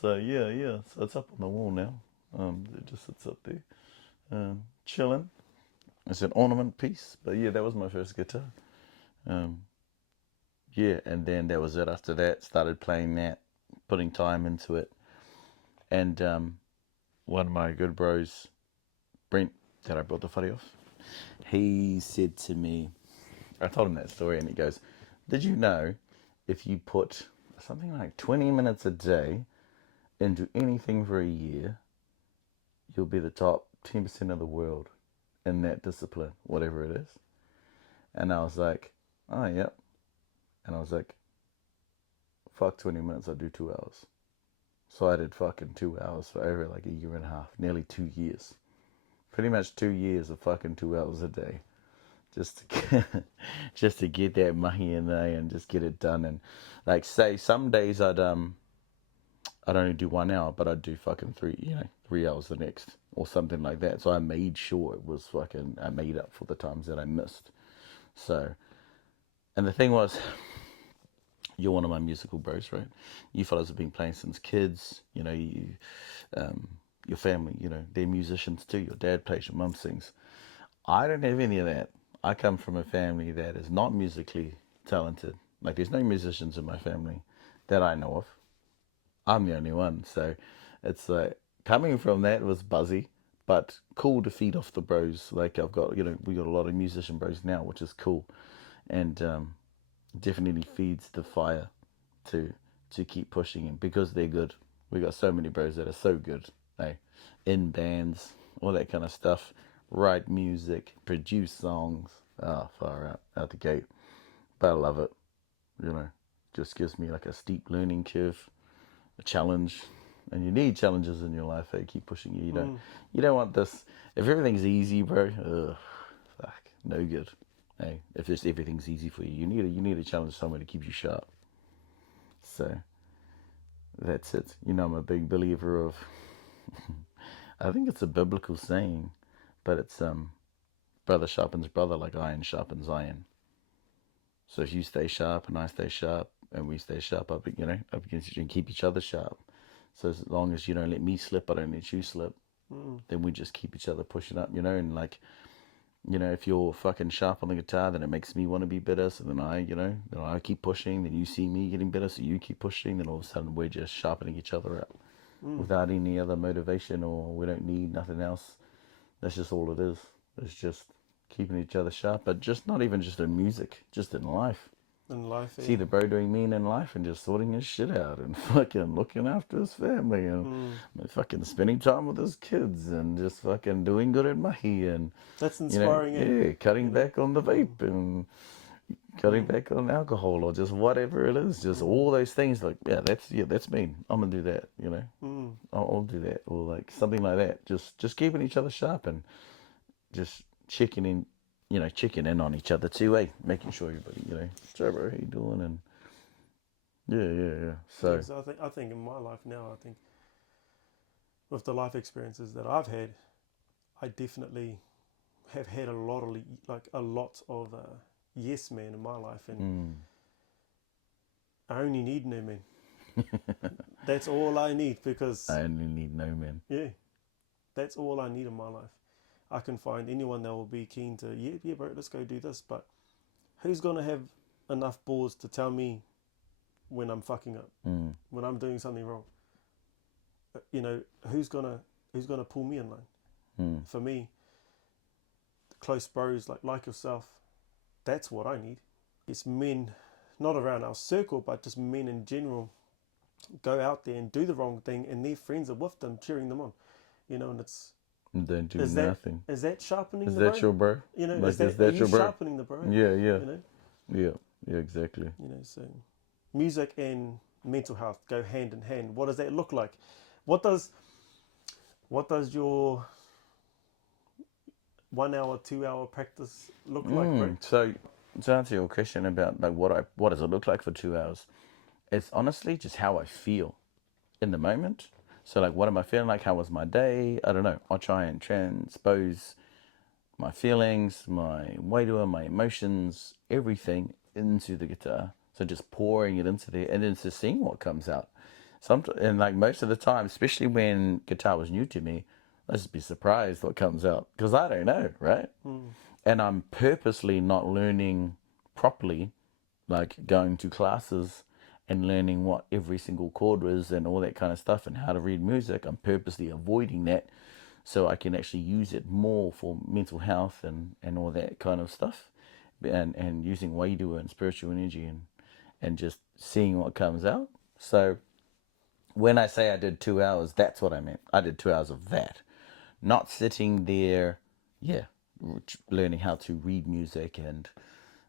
So yeah. So it's up on the wall now. It just sits up there, chilling. It's an ornament piece, but yeah, that was my first guitar. And then that was it. After that, started playing that, putting time into it. And one of my good bros, Brent, that I brought the footy off, he said to me, I told him that story, and he goes, "Did you know if you put something like 20 minutes a day into anything for a year, you'll be the top 10% of the world in that discipline, whatever it is?" And I was like, "Oh, yep." And I was like, fuck 20 minutes, I do 2 hours. So I did fucking 2 hours for over like a year and a half, nearly 2 years. Pretty much 2 years of fucking 2 hours a day. Just to get, just to get that mahi in there and just get it done. And like say some days I'd only do 1 hour, but I'd do fucking 3 hours the next or something like that. So I made sure it was fucking, I made up for the times that I missed. So, and the thing was, you're one of my musical bros, right? You fellas have been playing since kids. You know, your family, you know, they're musicians too. Your dad plays, your mum sings. I don't have any of that. I come from a family that is not musically talented. Like, there's no musicians in my family that I know of. I'm the only one. So it's like, coming from that was buzzy, but cool to feed off the bros. Like, I've got, we got a lot of musician bros now, which is cool. And definitely feeds the fire to keep pushing him because they're good. We got so many bros that are so good, in bands, all that kind of stuff, write music, produce songs. Far out the gate. But I love it. Just gives me like a steep learning curve, a challenge, and you need challenges in your life. Keep pushing you. You don't want this. If everything's easy, bro, fuck, no good. Hey, if just everything's easy for you, you need a challenge somewhere to keep you sharp. So that's it. I'm a big believer of. I think it's a biblical saying, but it's brother sharpens brother like iron sharpens iron. So if you stay sharp and I stay sharp and we stay sharp up against each other and keep each other sharp. So as long as you don't let me slip, I don't let you slip. Then we just keep each other pushing up, and like. If you're fucking sharp on the guitar, then it makes me want to be better. So then then I keep pushing. Then you see me getting better, so you keep pushing. Then all of a sudden we're just sharpening each other up without any other motivation, or we don't need nothing else. That's just all it is. It's just keeping each other sharp, but just not even just in music, just in life. In life, yeah. See the bro doing mean in life and just sorting his shit out and fucking looking after his family and fucking spending time with his kids and just fucking doing good at mahi and that's inspiring. Cutting back on the vape and cutting back on alcohol or just whatever it is, just all those things. Like that's me. I'm gonna do that. I'll do that or like something like that. Just keeping each other sharp and just checking in on each other too, making sure everybody, so bro, how you doing? And yeah. So I think in my life now, I think with the life experiences that I've had, I definitely have had a lot of yes men in my life, and I only need no men. That's all I need, because I only need no men. Yeah, that's all I need in my life. I can find anyone that will be keen to, yeah, bro, let's go do this. But who's gonna have enough balls to tell me when I'm fucking up, when I'm doing something wrong? Who's gonna pull me in line? For me, close bros like yourself, that's what I need. It's men, not around our circle, but just men in general, go out there and do the wrong thing, and their friends are with them, cheering them on. And it's. Don't do nothing. Is that sharpening the bro? Is that your bro? Is that your bro? Sharpening the bro? Yeah. Yeah, exactly. So music and mental health go hand in hand. What does that look like? What does your 1 hour, 2 hour practice look like, bro? So to answer your question about like what does it look like for 2 hours, it's honestly just how I feel in the moment. So like, what am I feeling like? How was my day? I don't know. I'll try and transpose my feelings, my waitua, my emotions, everything into the guitar. So just pouring it into there and then just seeing what comes out. And like most of the time, especially when guitar was new to me, let's just be surprised what comes out, because I don't know, right? And I'm purposely not learning properly, like going to classes and learning what every single chord was and all that kind of stuff and how to read music. I'm purposely avoiding that so I can actually use it more for mental health and all that kind of stuff, and using waidua and spiritual energy and just seeing what comes out. So when I say I did 2 hours, that's what I meant. I did 2 hours of that. Not sitting there, learning how to read music and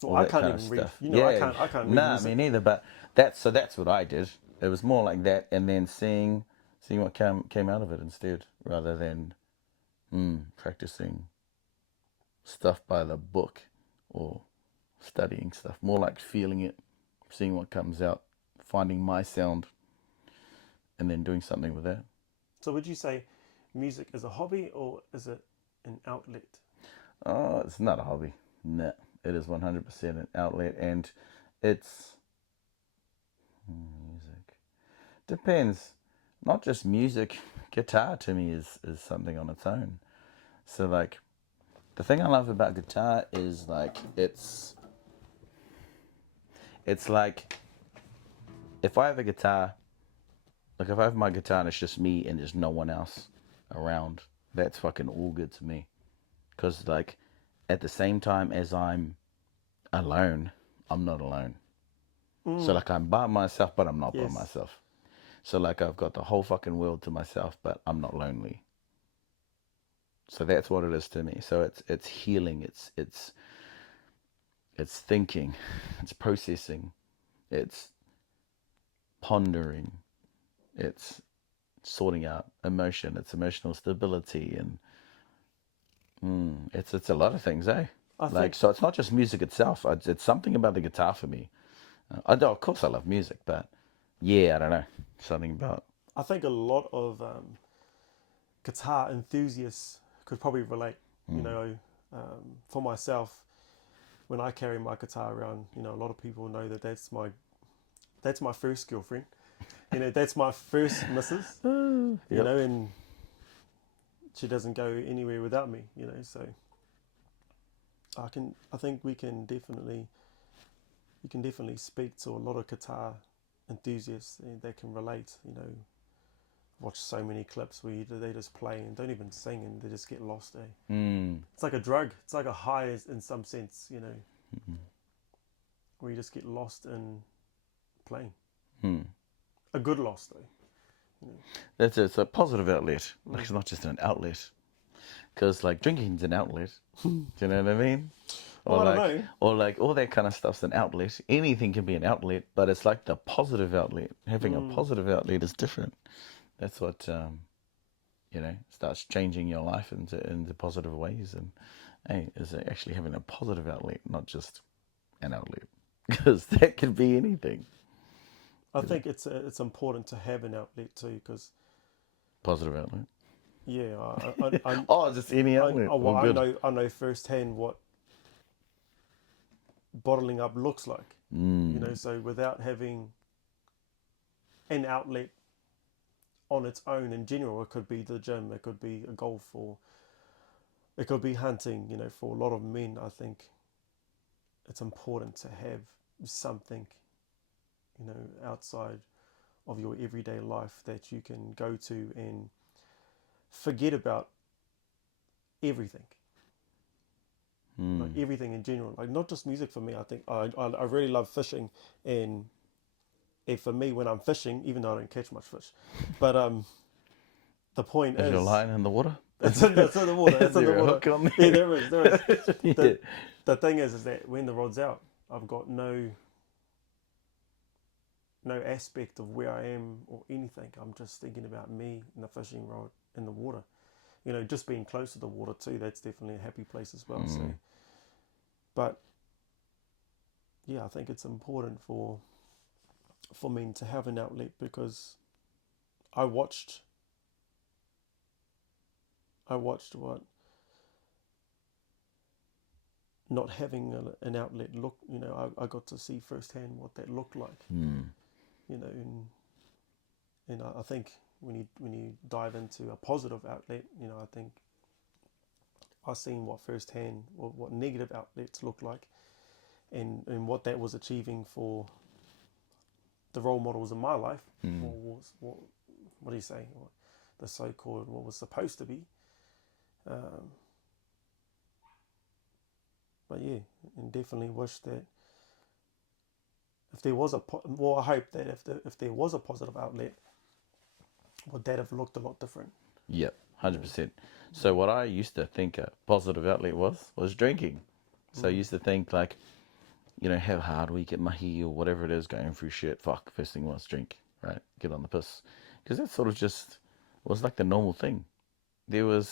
Well, all I that can't kind of even read. stuff. You know, Yeah, I can't read nah, me music. neither. But that's what I did. It was more like that, and then seeing what came out of it instead, rather than practicing stuff by the book or studying stuff. More like feeling it, seeing what comes out, finding my sound, and then doing something with that. So would you say music is a hobby or is it an outlet? Oh, it's not a hobby. No, it is 100% an outlet, and it's music. Depends. Not just music. Guitar to me is something on its own. So like, the thing I love about guitar is like it's like if I have a guitar, like if I have my guitar and it's just me and there's no one else around, that's fucking all good to me. Cause like at the same time as I'm alone, I'm not alone. So like I'm by myself, but I'm not by Yes. myself. So like I've got the whole fucking world to myself, but I'm not lonely. So that's what it is to me. So it's healing. It's thinking. It's processing. It's pondering. It's sorting out emotion. It's emotional stability, and it's a lot of things, eh? I Like think so, it's not just music itself. It's something about the guitar for me. Of course I love music, but yeah, I don't know, something about. I think a lot of guitar enthusiasts could probably relate. You know, for myself, when I carry my guitar around, you know, a lot of people know that that's my first girlfriend. You know, that's my first missus. You Yep. know, and she doesn't go anywhere without me. You know, so I think you can definitely speak to a lot of guitar enthusiasts that can relate. You know, watch so many clips where they just play and don't even sing and they just get lost. It's like a drug. It's like a high in some sense. You know, where you just get lost in playing. A good loss though. You know. It's a positive outlet. Like it's not just an outlet, because like drinking's an outlet. Do you know what I mean? Well, Or I don't like, know. all that kind of stuff's an outlet. Anything can be an outlet, but it's like the positive outlet. Having a positive outlet is different. That's what starts changing your life into positive ways. And hey, is actually having a positive outlet, not just an outlet, because that could be anything. I think it's important to have an outlet too, because Positive outlet. yeah, Oh, just any outlet. well, All good. I know firsthand what bottling up looks like. You know, so without having an outlet on its own in general, it could be the gym, it could be a golf, or it could be hunting. You know, for a lot of men, I think it's important to have something, you know, outside of your everyday life that you can go to and forget about everything, like everything in general, like not just music. For me, I think I really love fishing, and for me when I'm fishing, even though I don't catch much fish, but the point Is your is line in the water? it's in the water. Is It's in the there a water. hook on Yeah, there? there is. Yeah. The thing is that when the rod's out, I've got no aspect of where I am or anything. I'm just thinking about me and the fishing rod in the water. You know, just being close to the water too, that's definitely a happy place as well. So, but yeah, I think it's important for men to have an outlet, because I watched what not having an outlet look. You know, I got to see firsthand what that looked like. You know, and I think when you dive into a positive outlet, you know, I think I've seen what firsthand what negative outlets look like, and what that was achieving for the role models in my life, or what do you say, the so-called what was supposed to be. Um, but yeah, and definitely wish that if there was I hope that if there was a positive outlet, would that have looked a lot different? Yep, 100%. So what I used to think a positive outlet was drinking. So I used to think like, have a hard week at mahi or whatever it is, going through shit, fuck, first thing was drink, right? Get on the piss. Because that sort of just was like the normal thing. You're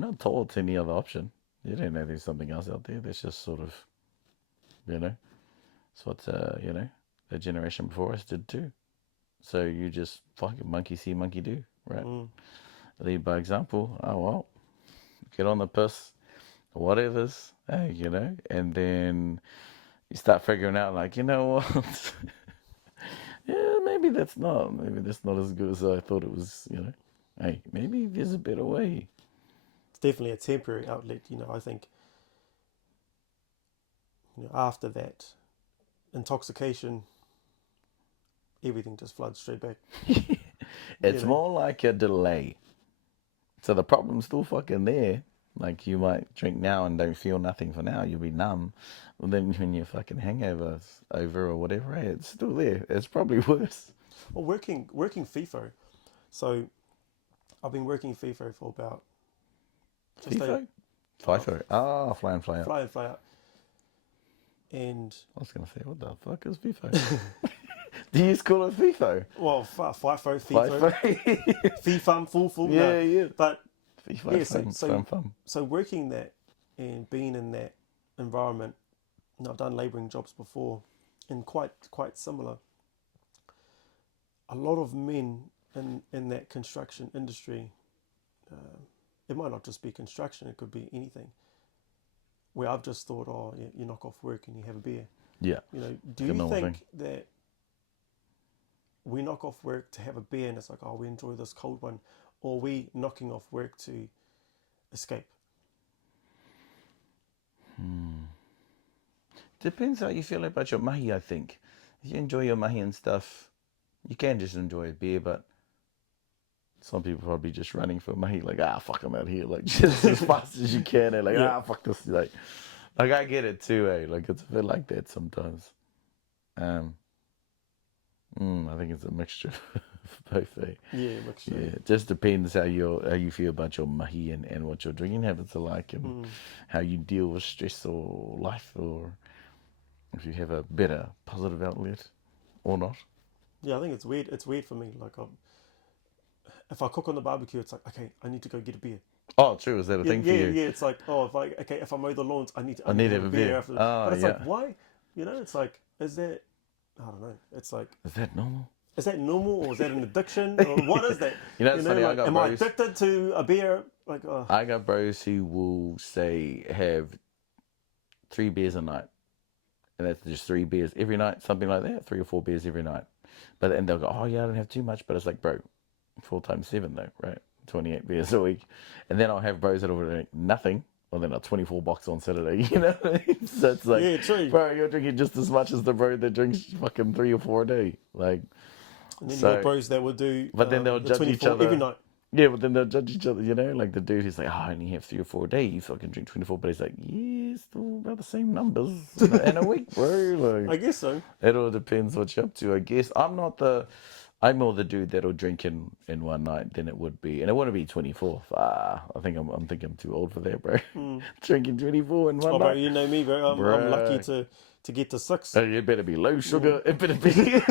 not told any other option. You don't know there's something else out there. That's just sort of, it's what, the generation before us did too. So you just fucking monkey see, monkey do, right? Lead by example. Oh, well, get on the piss, whatever's, and then you start figuring out, like, you know what? Yeah, maybe that's not as good as I thought it was, Hey, maybe there's a better way. It's definitely a temporary outlet, I think, after that intoxication, everything just floods straight back. It's more like a delay. So the problem's still fucking there. Like, you might drink now and don't feel nothing for now. You'll be numb. Well, then when your fucking hangover's over or whatever, hey, it's still there. It's probably worse. Well, working FIFO. So I've been working FIFO for about... FIFO? FIFO. Fly in, fly out. Fly in, fly out. And... I was going to say, what the fuck is FIFO? Do you just call it FIFO? Well, FIFO. FIFAM, full. Yeah, yeah. But... FIFO, yeah, fun. So working that and being in that environment, I've done labouring jobs before, and quite similar. A lot of men in that construction industry, it might not just be construction, it could be anything, where I've just thought, you knock off work and you have a beer. Yeah. Do you think that we knock off work to have a beer and it's like, we enjoy this cold one, or are we knocking off work to escape? Depends how you feel about your mahi, I think. If you enjoy your mahi and stuff, you can just enjoy a beer, but some people probably just running for mahi, like, fuck, I'm out here, like, just as fast as you can, and like, fuck this, like I get it too, like, it's a bit like that sometimes. I think it's a mixture of both, Yeah, mixture. Yeah, it just depends how you feel about your mahi and what your drinking habits are like, and how you deal with stress or life, or if you have a better positive outlet or not. Yeah, I think it's weird. It's weird for me. Like, if I cook on the barbecue, it's like, okay, I need to go get a beer. Oh, true. Is that a thing for you? Yeah. It's like, if I mow the lawns, I need to have a beer after. But it's like, why? It's like, is that? I don't know. It's like, is that normal? Is that normal, or is that an addiction, or what is that? It's funny. Like, am I addicted to a beer? Like, I got bros who will say have 3 beers a night, and that's just 3 beers every night, something like that. 3 or 4 beers every night. But then they'll go, I don't have too much. But it's like, bro, 4 times 7 though, right? 28 beers a week. And then I'll have bros that will drink nothing. Well, then 24 bucks on Saturday, So it's like, yeah, true. Bro, you're drinking just as much as the bro that drinks fucking 3 or 4 a day. Like, and then you got bros that will do, but then they'll judge each other every night. Yeah, but then they'll judge each other, Like the dude who's like, I only have 3 or 4 a day. You fucking drink 24, but he's like, yeah, still about the same numbers in a week, bro. Like, I guess so. It all depends what you're up to, I guess. I'm more the dude that'll drink in one night than it would be, and it wouldn't be 24. I think I'm too old for that, bro. Drinking 24 in one night. Bro, you know me, bro. I'm lucky to get to 6. It better be low sugar. It better be.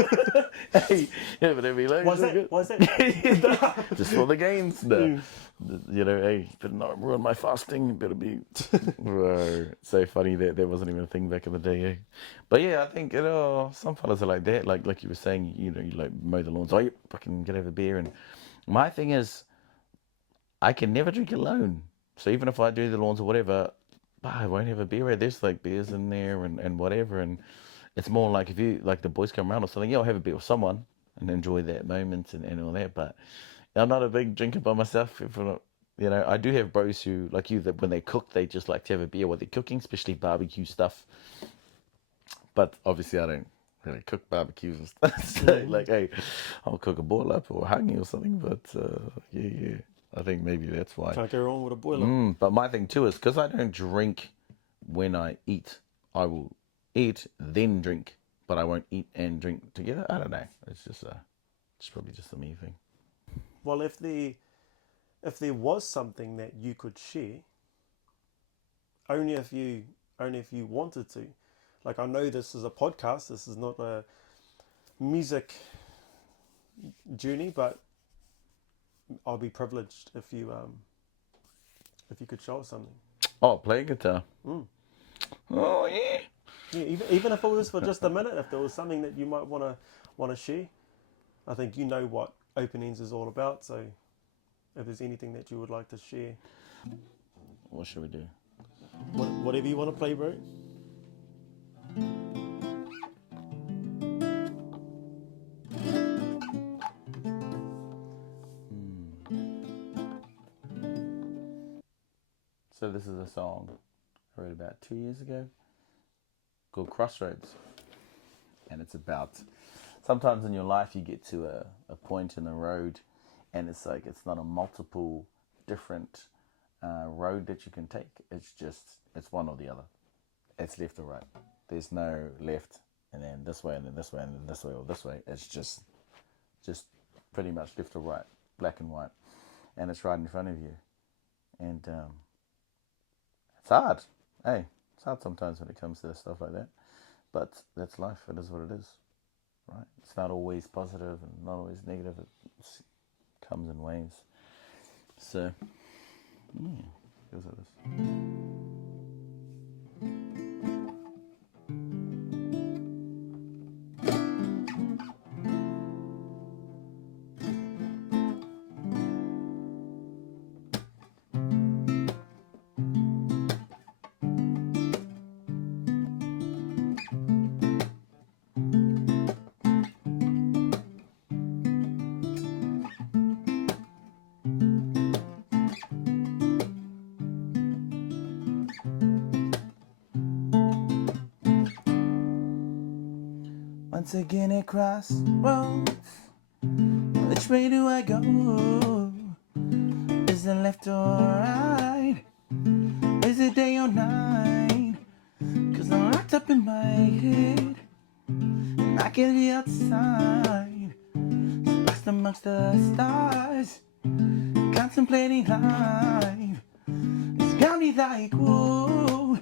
Hey, it better be low sugar. Why's that? Just for the gains. No. Hey, better not ruin my fasting. It better be. So funny that there wasn't even a thing back in the day. But yeah, I think some fellas are like that. Like you were saying, you like mow the lawns. You fucking get over beer. And my thing is, I can never drink alone. So even if I do the lawns or whatever, I won't have a beer. There's like beers in there and whatever, and it's more like if you like the boys come around or something, I'll have a beer with someone and enjoy that moment and all that. But I'm not a big drinker by myself. I do have bros who like you that when they cook they just like to have a beer while they're cooking, especially barbecue stuff. But obviously I don't really cook barbecues and stuff. So like, hey, I'll cook a boil up or a hangi or something. But yeah. I think maybe that's why. Can't go wrong with a boiler. But my thing too is because I don't drink when I eat. I will eat then drink, but I won't eat and drink together. I don't know. It's just it's probably just a me thing. Well, if there was something that you could share, only if you wanted to, Like, I know this is a podcast. This is not a music journey, but I'll be privileged if you could show us something. Oh, play guitar. Oh yeah. Yeah, even if it was for just a minute, if there was something that you might want to share, I think you know what Open Ends is all about. So, if there's anything that you would like to share, What should we do? Whatever you want to play, bro. So this is a song I wrote about 2 years ago called Crossroads. And it's about, sometimes in your life you get to a point in the road and it's like, it's not a multiple different road that you can take. It's one or the other. It's left or right. There's no left and then this way and then this way and then this way or this way. It's just pretty much left or right, black and white. And it's right in front of you. And it's hard. Hey, it's hard sometimes when it comes to stuff like that. But that's life. It is what it is. Right? It's not always positive and not always negative. It comes in waves. So, yeah, here's what it is. Once again at crossroads, which way do I go? Is it left or right? Is it day or night? 'Cause I'm locked up in my head and I can't be outside, lost amongst the stars, contemplating life. It's got me like, whoa,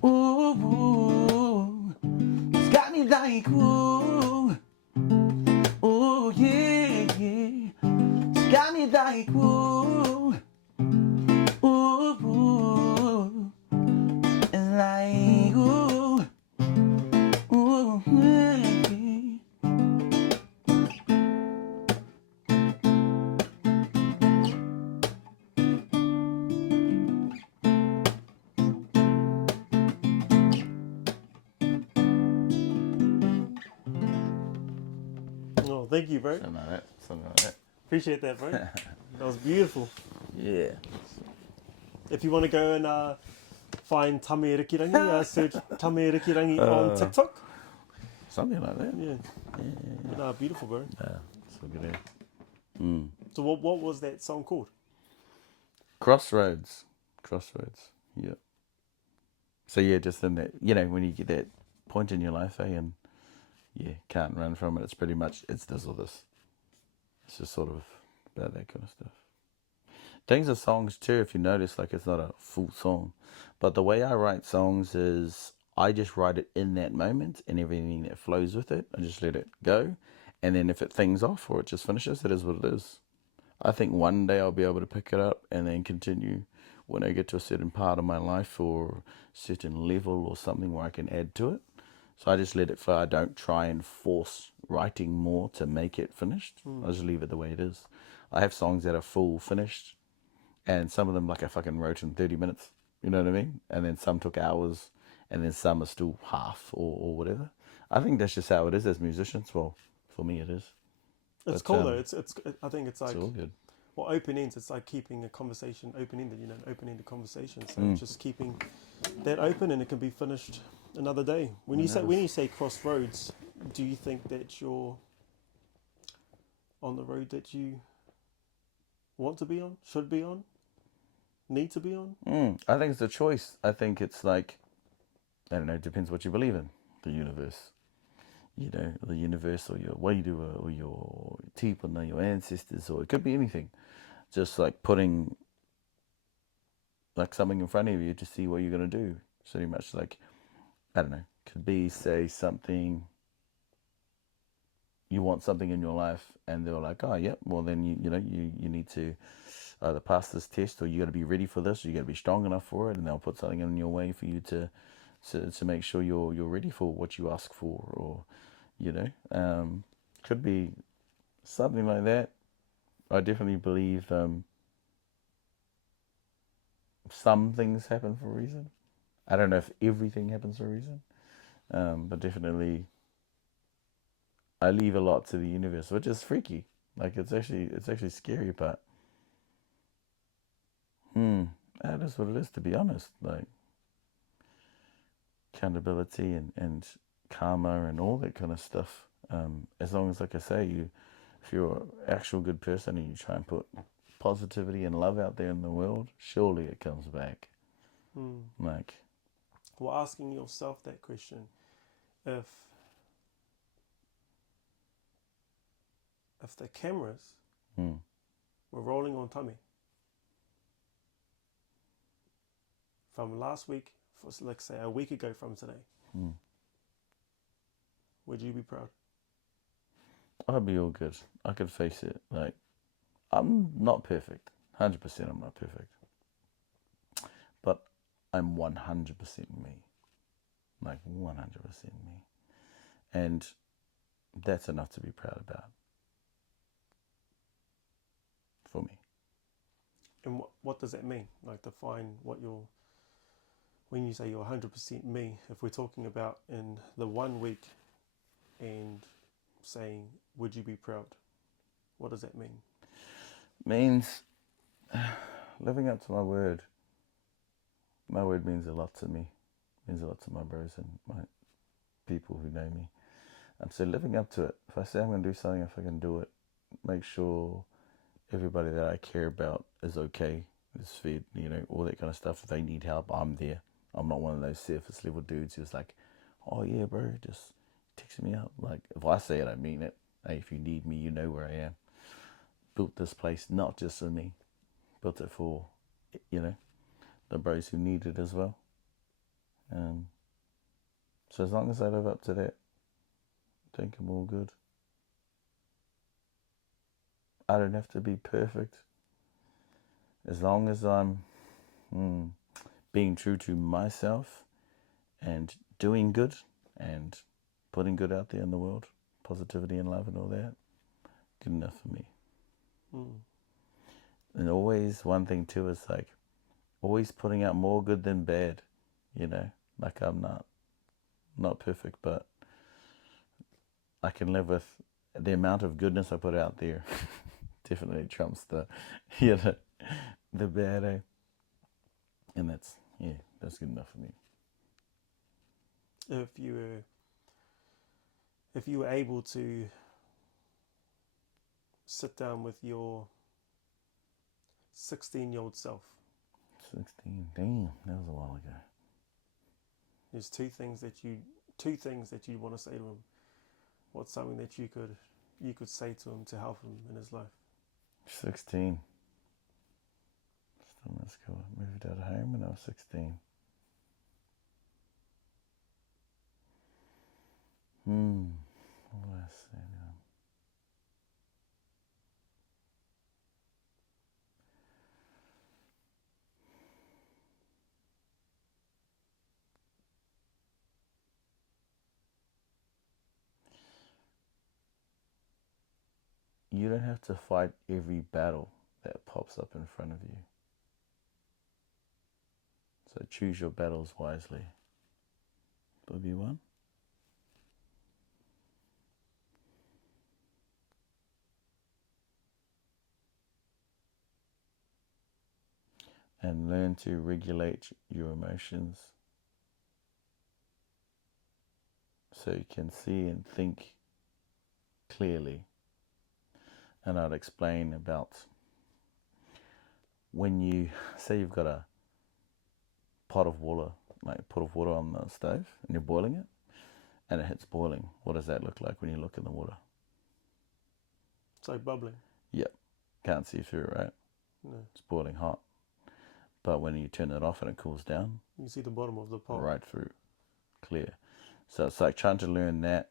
whoa, whoa. It's got me like, whoa, oh yeah, yeah. It's got me like, whoa, whoa, whoa. It's like, whoa, whoa, yeah, yeah. Oh, thank you, bro. Something like that. Appreciate that, bro. That was beautiful. Yeah. If you want to go and find tamariki, search tamariki on TikTok. Something like that. Yeah. No, beautiful, bro. So good. So what was that song called? Crossroads. Yeah. So yeah, just in that, when you get that point in your life, and can't run from it. It's pretty much, it's this or this. It's just sort of about that kind of stuff. Things are songs too, if you notice, like it's not a full song. But the way I write songs is I just write it in that moment and everything that flows with it. I just let it go. And then if it things off or it just finishes, it is what it is. I think one day I'll be able to pick it up and then continue when I get to a certain part of my life or certain level or something where I can add to it. So I just let it flow. I don't try and force writing more to make it finished. I just leave it the way it is. I have songs that are full finished, and some of them like I fucking wrote in 30 minutes. You know what I mean? And then some took hours, and then some are still half or whatever. I think that's just how it is as musicians. Well, for me it is. It's cool though. It's I think it's like, it's all good. Well, open ends. It's like keeping a conversation open-ended. An open-ended conversation. So just keeping that open, and it can be finished another day. When you say crossroads, do you think that you're on the road that you want to be on, should be on, need to be on? I think it's a choice. I think it's like, I don't know, it depends what you believe in. The universe. The universe or your wairua or your tipuna, your ancestors, or it could be anything. Just like putting like something in front of you to see what you're going to do. So pretty much like I don't know, could be, say, something, you want something in your life, and they're like, oh, yep, well, then, you need to either pass this test, or you got to be ready for this, or you got to be strong enough for it, and they'll put something in your way for you to make sure you're ready for what you ask for, or, could be something like that. I definitely believe some things happen for a reason. I don't know if everything happens for a reason, but definitely I leave a lot to the universe, which is freaky. Like it's actually scary, but that is what it is, to be honest. Like accountability and karma and all that kind of stuff. As long as, like I say, if you're an actual good person and you try and put positivity and love out there in the world, surely it comes back. Like, well, asking yourself that question, if the cameras were rolling on Tame from last week, for let's say a week ago from today, would you be proud? I'd be all good. I could face it. Like, I'm not perfect. 100% I'm not perfect. But I'm 100% me. Like 100% me. And that's enough to be proud about. For me. And what does that mean? Like, define what you're, when you say you're 100% me, if we're talking about in the 1 week and saying, would you be proud? What does that mean? Means living up to my word. My word means a lot to me. Means a lot to my bros and my people who know me. So living up to it. If I say I'm going to do something, if I can do it, make sure everybody that I care about is okay, is fed, all that kind of stuff. If they need help, I'm there. I'm not one of those surface level dudes who's like, oh yeah, bro, just text me up. Like, if I say it, I mean it. Hey, if you need me, you know where I am. Built this place not just for me, built it for, the bros who need it as well. So as long as I live up to that, I think I'm all good. I don't have to be perfect. As long as I'm being true to myself and doing good and putting good out there in the world, positivity and love and all that, good enough for me. And always, one thing too is like, always putting out more good than bad, like I'm not perfect, but I can live with the amount of goodness I put out there. Definitely trumps the bad, eh? And that's good enough for me. If you were able to sit down with your 16-year-old self, 16, damn, that was a while ago. there's two things that you want to say to him. What's something that you could say to him to help him in his life? 16. Still in school. Moved out of home when I was 16. What do I say now? You don't have to fight every battle that pops up in front of you. So choose your battles wisely. Bobby one. And learn to regulate your emotions so you can see and think clearly. And I'd explain about when you say you've got a pot of water on the stove and you're boiling it and it hits boiling. What does that look like when you look in the water? It's like bubbling. Yep. Can't see through it, right? No. It's boiling hot. But when you turn it off and it cools down, you can see the bottom of the pot. right through. clear. So it's like trying to learn that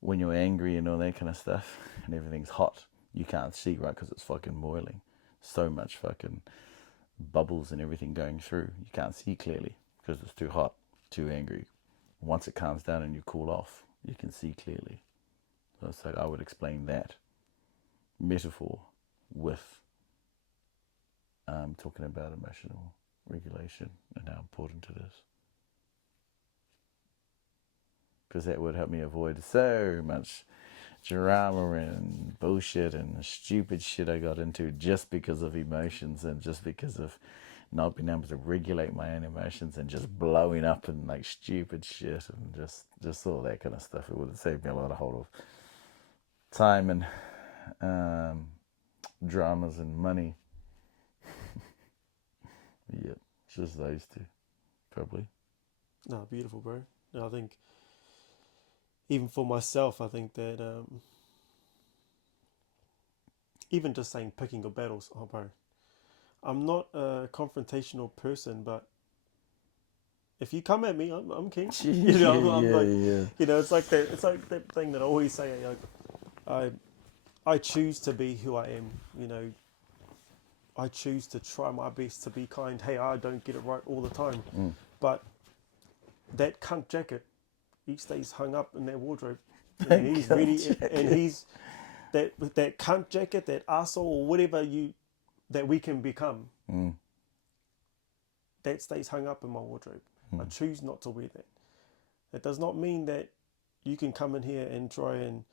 when you're angry and all that kind of stuff and everything's hot, you can't see, right? Because it's fucking boiling. So much fucking bubbles and everything going through. You can't see clearly because it's too hot, too angry. Once it calms down and you cool off, you can see clearly. So it's like I would explain that metaphor with talking about emotional regulation and how important it is. Because that would help me avoid so much drama and bullshit and stupid shit I got into just because of emotions and just because of not being able to regulate my own emotions and just blowing up and like stupid shit and just all that kind of stuff. It would have saved me a lot of whole of time and dramas and money. Yeah, just those two, probably. No, beautiful, bro. No, I think even for myself, I think that even just saying picking your battles, oh, bro, I'm not a confrontational person, but if you come at me, I'm king. You know, I'm like, you know, it's like that thing that I always say. Like, I choose to be who I am. You know, I choose to try my best to be kind. Hey, I don't get it right all the time, but that cunt jacket, he stays hung up in that wardrobe. And he's ready, and he's that cunt jacket, that arsehole or whatever that we can become. That stays hung up in my wardrobe. I choose not to wear that. It does not mean that you can come in here and try and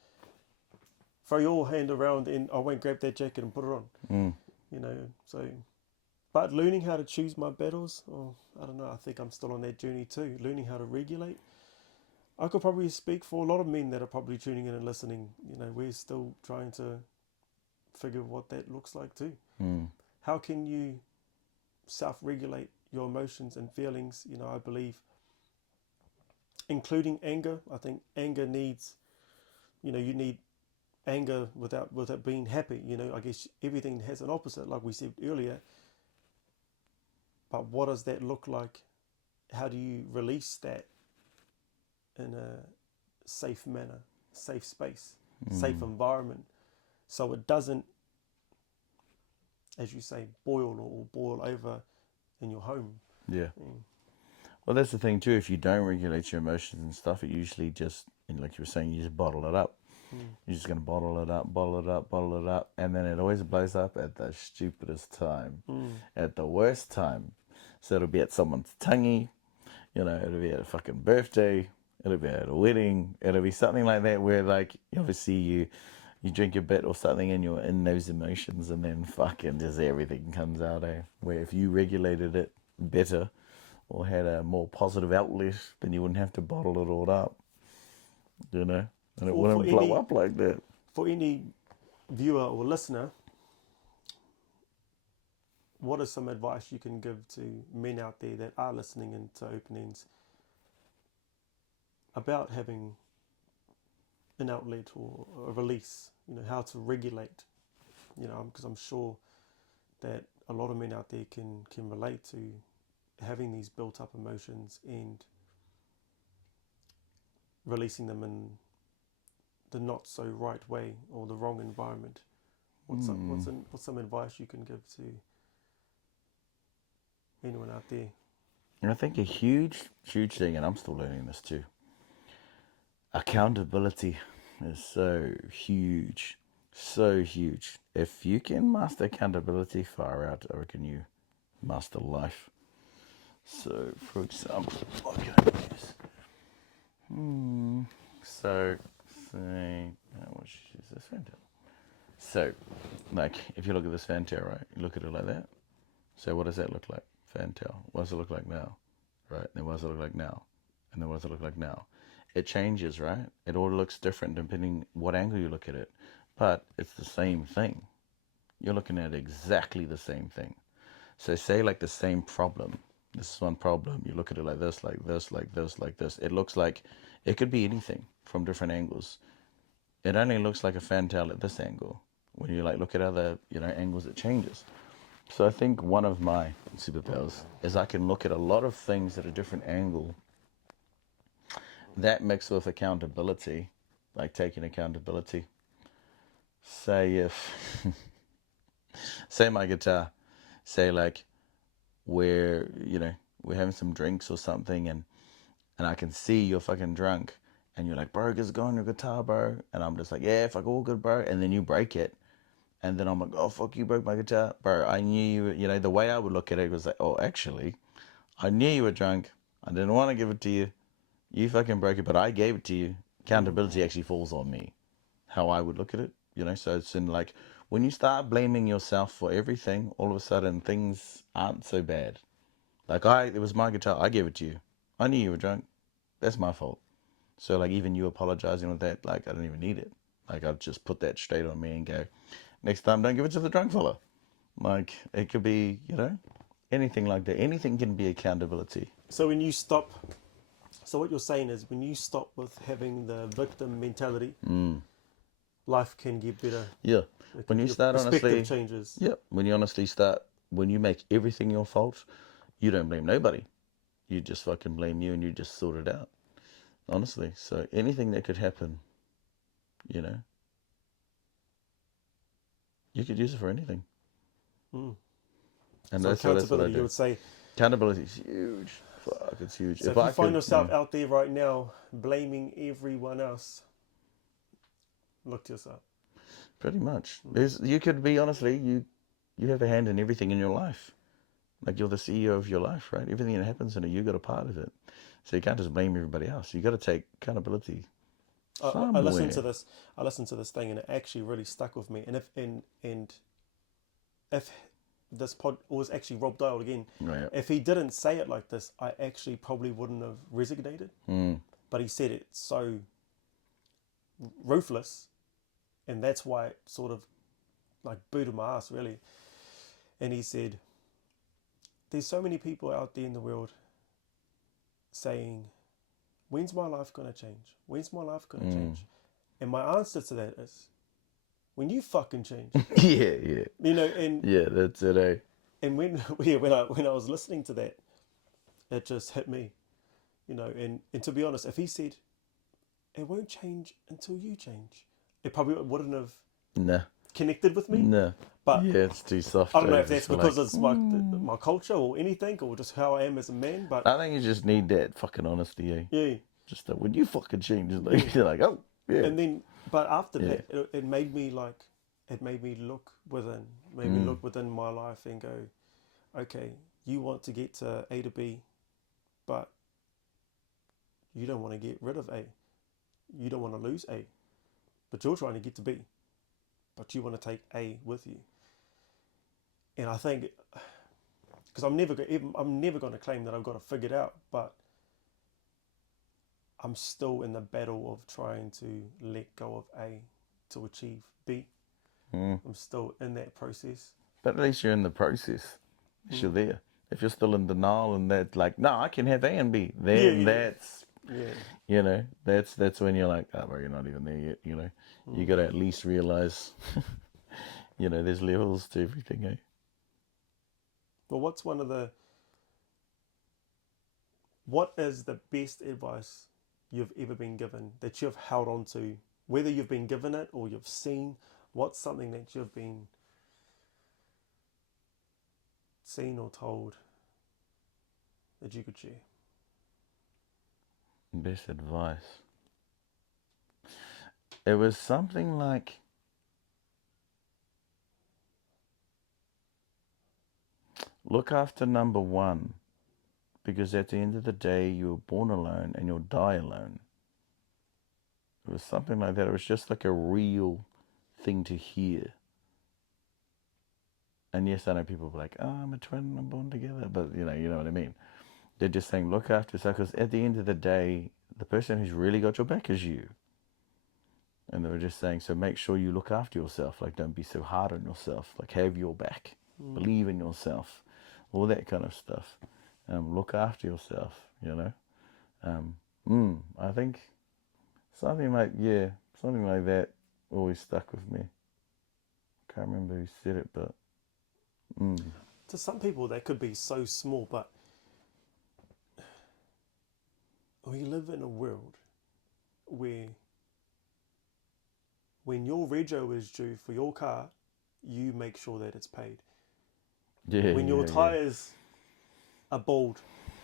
throw your hand around and I won't grab that jacket and put it on. You know, so, but learning how to choose my battles, I don't know, I think I'm still on that journey too. Learning how to regulate. I could probably speak for a lot of men that are probably tuning in and listening. You know, we're still trying to figure what that looks like too. How can you self-regulate your emotions and feelings? You know, I believe including anger. I think anger needs, you know, you need anger without being happy. You know, I guess everything has an opposite, like we said earlier. But what does that look like? How do you release that in a safe manner, safe space, safe environment, so it doesn't, as you say, boil over in your home? Yeah. Well, that's the thing too. If you don't regulate your emotions and stuff, it usually just, and like you were saying, you just bottle it up. You're just gonna bottle it up, and then it always blows up at the stupidest time, at the worst time. So it'll be at someone's tangi, you know, it'll be at a fucking birthday, it'll be at a wedding, it'll be something like that where like obviously you drink a bit or something and you're in those emotions and then fucking just everything comes out. Where if you regulated it better or had a more positive outlet, then you wouldn't have to bottle it all up, you know, and it wouldn't blow up like that. For any viewer or listener, what is some advice you can give to men out there that are listening into Open Ends about having an outlet or a release? You know, how to regulate. You know, because I'm sure that a lot of men out there can relate to having these built up emotions and releasing them in the not so right way or the wrong environment. What's some advice you can give to anyone out there? And I think a huge thing, and I'm still learning this too, accountability is so huge. So huge. If you can master accountability, far out, I reckon you master life. So, for example, what can I use? So, say, what should use this fantail? So, like, if you look at this fantail, right? You look at it like that. So, what does that look like? Fantail. What does it look like now? Right? Then what does it look like now? And then what does it look like now? It changes, right? It all looks different depending what angle you look at it. But it's the same thing. You're looking at exactly the same thing. So say like the same problem. This is one problem. You look at it like this, like this, like this, like this. It looks like it could be anything from different angles. It only looks like a fantail at this angle. When you like look at other, angles, it changes. So I think one of my superpowers is I can look at a lot of things at a different angle. That mixed with accountability, like taking accountability. Say if, say my guitar, say like we're having some drinks or something, and I can see you're fucking drunk, and you're like, bro, just go on your guitar, bro, and I'm just like, yeah, fuck, all good, bro, and then you break it, and then I'm like, oh fuck, you broke my guitar, bro. I knew the way I would look at it was like, oh, actually, I knew you were drunk. I didn't want to give it to you. You fucking broke it, but I gave it to you. Accountability actually falls on me. How I would look at it, So it's in like when you start blaming yourself for everything, all of a sudden things aren't so bad. Like it was my guitar. I gave it to you. I knew you were drunk. That's my fault. So like even you apologizing with that, like I don't even need it. Like I'd just put that straight on me and go, next time don't give it to the drunk fella. Like it could be, anything like that. Anything can be accountability. So what you're saying is when you stop with having the victim mentality, life can get better. Yeah. When you Your start perspective honestly, changes. yeah. When you honestly start, when you make everything your fault, you don't blame nobody. You just fucking blame you and you just sort it out. Honestly. So anything that could happen, you could use it for anything. Mm. And So that's what I accountability, you do. would say. Accountability is huge. Fuck, it's huge. So if you find yourself out there right now blaming everyone else, look to yourself. Pretty much. You could be, honestly, you have a hand in everything in your life. Like you're the CEO of your life, right? Everything that happens in it, you got a part of it. So you can't just blame everybody else. You got to take accountability I listened somewhere. to this. I listened to this thing, and it actually really stuck with me. And if this pod was actually Rob Dial again, Right. if he didn't say it like this, I actually probably wouldn't have resignated. But he said it so ruthless, and that's why it sort of like booted my ass really. And he said, "There's so many people out there in the world saying, when's my life gonna change? When's my life gonna change?" And my answer to that is, when you fucking change. Yeah. And yeah, that's it, eh? and when I was listening to that, it just hit me, and to be honest, if he said it won't change until you change, it probably wouldn't have Nah. connected with me. Nah. But yeah, it's too soft. I don't know Eh? if that's because it's my culture or anything, or just how I am as a man. But I think you just need that fucking honesty, eh? yeah, Just that when you fucking change, you're like, oh, yeah. and then but after that, it made me look within, look within my life and go, okay, you want to get to A to B, but you don't want to get rid of A. You don't want to lose A, but you're trying to get to B, but you want to take A with you. And I think, because I'm never going to claim that I've got it figured out, but I'm still in the battle of trying to let go of A to achieve B. I'm still in that process. But at least you're in the process. At least you're there. If you're still in denial and that, like, no, I can have A and B, then that's, that's when you're like, oh, bro, you're not even there yet, You got to at least realize, there's levels to everything, eh? Well, what is the best advice you've ever been given that you've held on to, whether you've been given it or you've seen? What's something that you've been seen or told that you could share? Best advice. It was something like, look after number one, because at the end of the day, you were born alone and you'll die alone. It was something like that. It was just like a real thing to hear. And yes, I know people be like, oh, I'm a twin, I'm born together. But, you know what I mean. They're just saying, look after yourself, because at the end of the day, the person who's really got your back is you. And they were just saying, so make sure you look after yourself. Like, don't be so hard on yourself. Like, have your back. Believe in yourself. All that kind of stuff. Look after yourself, I think something like that always stuck with me. Can't remember who said it, but To some people, that could be so small, but we live in a world where when your rego is due for your car, you make sure that it's paid. Yeah, When your tyres are bald,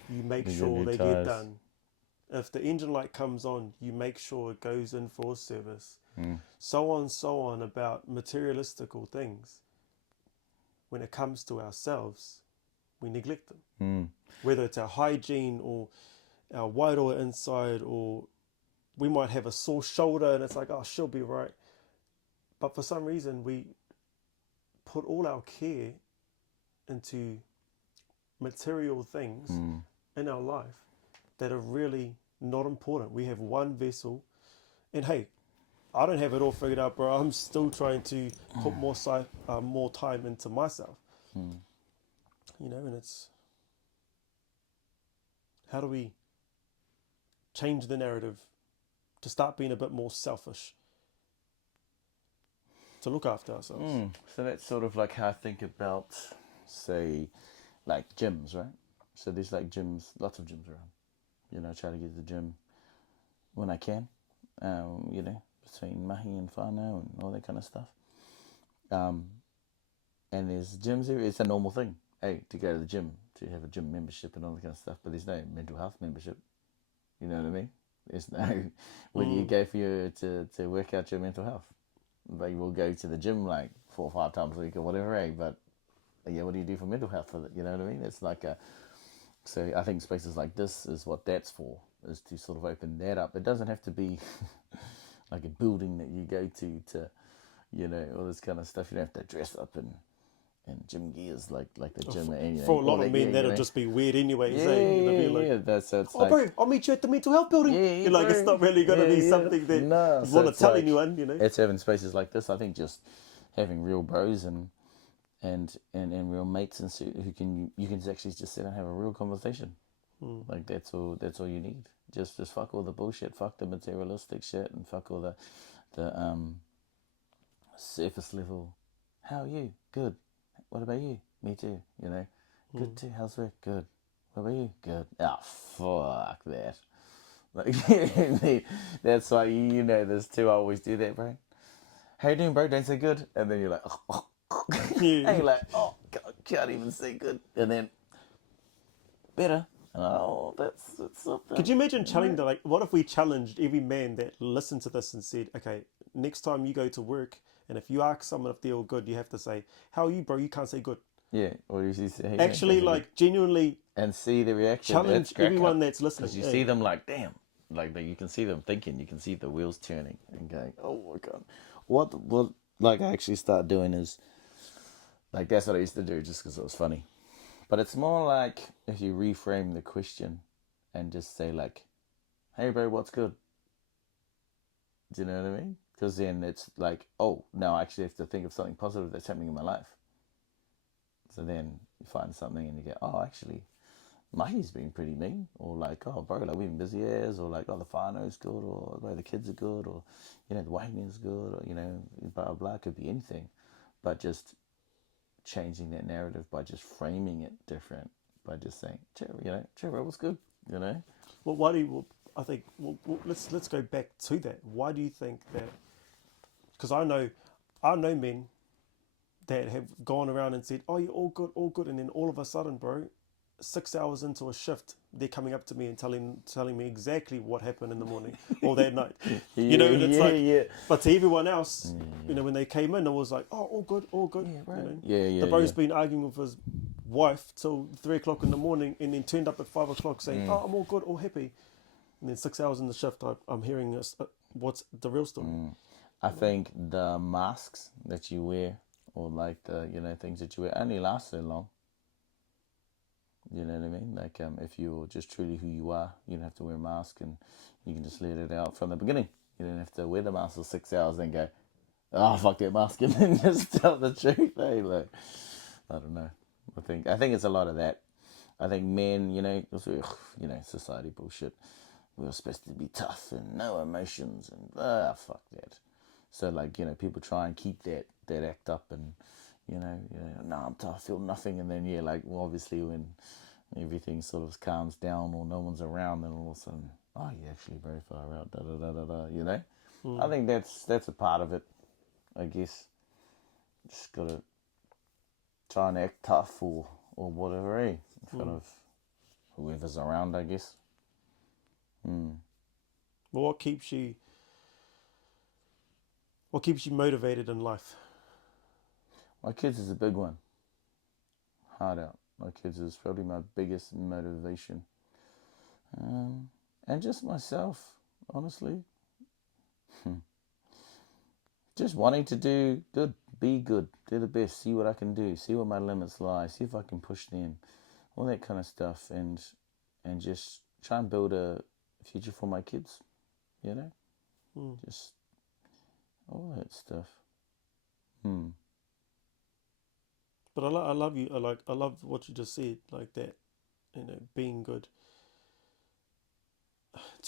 you make You get sure new they tyres. get done. If the engine light comes on, you make sure it goes in for a service. So on about materialistical things. When it comes to ourselves, we neglect them. Whether it's our hygiene or our wairoa inside, or we might have a sore shoulder and it's like, oh, she'll be right. But for some reason, we put all our care into material things in our life that are really not important. We have one vessel, and hey, I don't have it all figured out, bro. I'm still trying to put more time into myself. You know, and it's how do we change the narrative to start being a bit more selfish, to look after ourselves? So that's sort of like how I think about, say, like gyms, right? So there's like gyms, lots of gyms around. You know, I try to get to the gym when I can, you know, between mahi and whānau and all that kind of stuff. And there's gyms here, it's a normal thing, hey, to go to the gym, to have a gym membership and all that kind of stuff, but there's no mental health membership. You know what I mean? There's no, when you go for to work out your mental health, they will go to the gym like 4 or 5 times a week or whatever, eh? But yeah, what do you do for mental health with it? You know what I mean? It's like so I think spaces like this is what that's for, is to sort of open that up. It doesn't have to be like a building that you go to, you know, all this kind of stuff. You don't have to dress up in gym gears like the gym. You know, For a lot all of men, that'll you know. just be weird anyway. Yeah, They'll be like, that's so it's oh, like, bro, I'll meet you at the mental health building. Yeah, You're like, it's bro. not really going to be something that No, you so want to it's tell like, anyone, you know? It's having spaces like this. I think just having real bros and real mates and who you can actually just sit and have a real conversation. Like that's all you need. Just fuck all the bullshit, fuck the materialistic shit, and fuck all the surface level. How are you? Good. What about you? Me too. You know, good too. How's work? Good. What about you? Good. Oh, fuck that. Like, that's why you know this too. I always do that, bro. How you doing, bro? Don't say good, and then you're like, oh. Yeah. And you're like, oh, God, can't even say good, and then better. Oh, that's something. Could you imagine challenging, like, what if we challenged every man that listened to this and said, okay, next time you go to work, and if you ask someone if they're all good, you have to say, how are you, bro? You can't say good. Yeah, or you say, hey, Actually, like, genuinely and see the reaction. challenge everyone that's listening. Because you see them like, damn, like you can see them thinking, you can see the wheels turning and going, oh my God. What like I actually start doing is, like that's what I used to do just because it was funny. But it's more like if you reframe the question and just say like, hey bro, what's good? Do you know what I mean? Because then it's like, oh, now I actually have to think of something positive that's happening in my life. So then you find something and you go, oh, actually, Mahi's been pretty mean, or like, oh bro, like we've been busy as, or like, oh the whānau's good, or bro, the kids are good, or you know the wahines good, or you know blah blah blah. It could be anything, but just changing that narrative by just framing it different, by just saying, chill, bro, what's good, you know. Well, why do you? I think. Well, let's go back to that. Why do you think that? Because I know men that have gone around and said, "Oh, you're all good," and then all of a sudden, bro, 6 hours into a shift, they're coming up to me and telling me exactly what happened in the morning or that night. You know, and it's but to everyone else, you know, when they came in, it was like, "Oh, all good." Yeah, right. You know? The bro's been arguing with his wife till 3 o'clock in the morning, and then turned up at 5 o'clock saying, "Oh, I'm all good, all happy." And then 6 hours in the shift, I'm hearing what's the real story. I think the masks that you wear, or like the things that you wear, only last so long. You know what I mean? Like if you're just truly who you are, you don't have to wear a mask, and you can just let it out from the beginning. You don't have to wear the mask for 6 hours and go, oh fuck that mask, and then just tell the truth. Hey, like I don't know. I think it's a lot of that. I think men, society bullshit. We're supposed to be tough and no emotions and fuck that. So like, people try and keep that act up and, No, I'm tough, I feel nothing. And then, well, obviously when everything sort of calms down or no one's around, then all of a sudden, oh, you're actually very far out, I think that's a part of it, I guess. Just gotta try and act tough or whatever, in front of whoever's around, I guess. Well, what keeps you motivated in life? My kids is a big one. Hard out. My kids is probably my biggest motivation. And just myself, honestly. Just wanting to do good, be good, do the best, see what I can do, see where my limits lie, see if I can push them, all that kind of stuff, and just try and build a future for my kids, just all that stuff. But I love you. I love what you just said, like that, being good.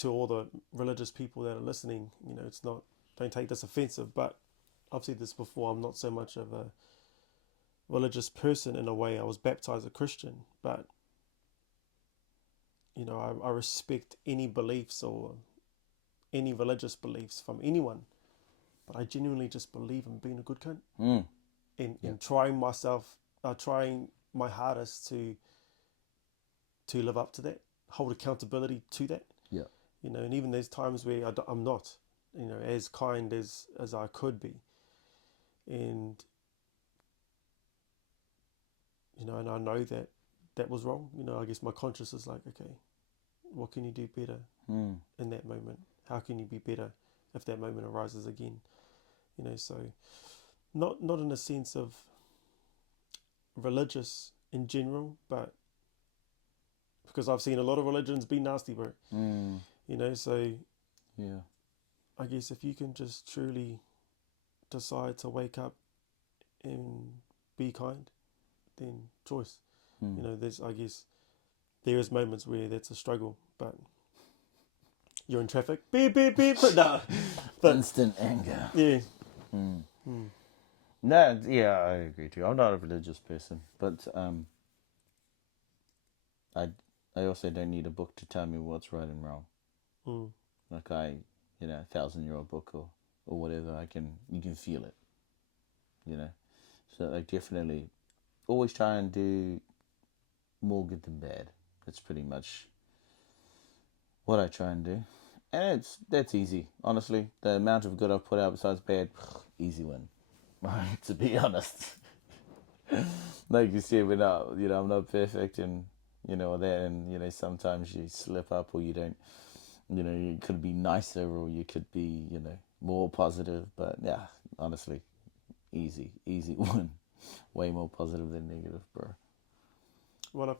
To all the religious people that are listening, it's not. Don't take this offensive, but I've said this before. I'm not so much of a religious person in a way. I was baptized a Christian, but I respect any beliefs or any religious beliefs from anyone. But I genuinely just believe in being a good cunt and trying my hardest to live up to that, hold accountability to that. Yeah. And even there's times where I'm not, as kind as I could be. And, and I know that was wrong. I guess my conscience is like, okay, what can you do better in that moment? How can you be better if that moment arises again? So not in a sense of religious in general, but because I've seen a lot of religions be nasty, bro. So yeah, I guess if you can just truly decide to wake up and be kind, then choice. There is moments where that's a struggle, but you're in traffic, beep beep beep. No, but instant anger. Yeah. No, yeah, I agree too. I'm not a religious person, but I also don't need a book to tell me what's right and wrong. Like 1,000-year-old book or whatever. You can feel it. So definitely always try and do more good than bad. That's pretty much what I try and do. And that's easy, honestly. The amount of good I've put out besides bad, easy win. To be honest. Like you said, I'm not perfect and, that, and, sometimes you slip up or you don't, you could be nicer or you could be, more positive. But yeah, honestly, easy win. Way more positive than negative, bro. Well,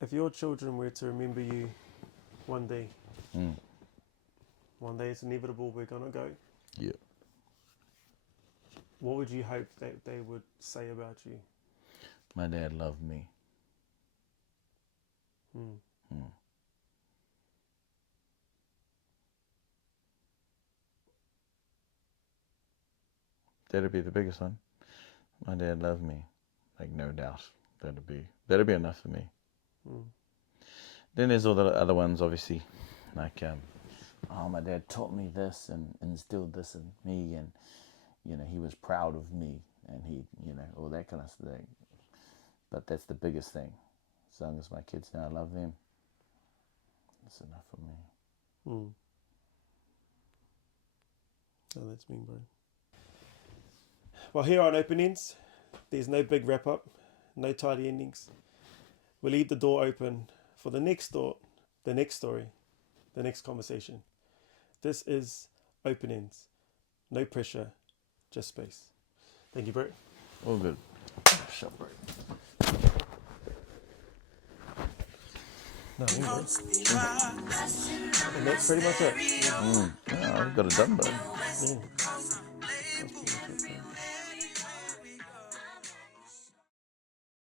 if your children were to remember you one day, one day it's inevitable we're gonna go. Yeah. What would you hope that they would say about you? My dad loved me. That'd be the biggest one. My dad loved me, like no doubt. That'd be enough for me. Then there's all the other ones, obviously, like my dad taught me this and instilled this in me, and he was proud of me, and he all that kind of thing. But that's the biggest thing. As long as my kids know I love them, that's enough for me. Oh, that's mean, bro. Well, here on Open Ends, there's no big wrap up, no tidy endings. We leave the door open for the next thought, the next story, the next conversation. This is Open Ends. No pressure, just space. Thank you, bro. All good. Shut, bro. No, bro. And that's pretty much it. Yeah, I've got it done, bro. Yeah.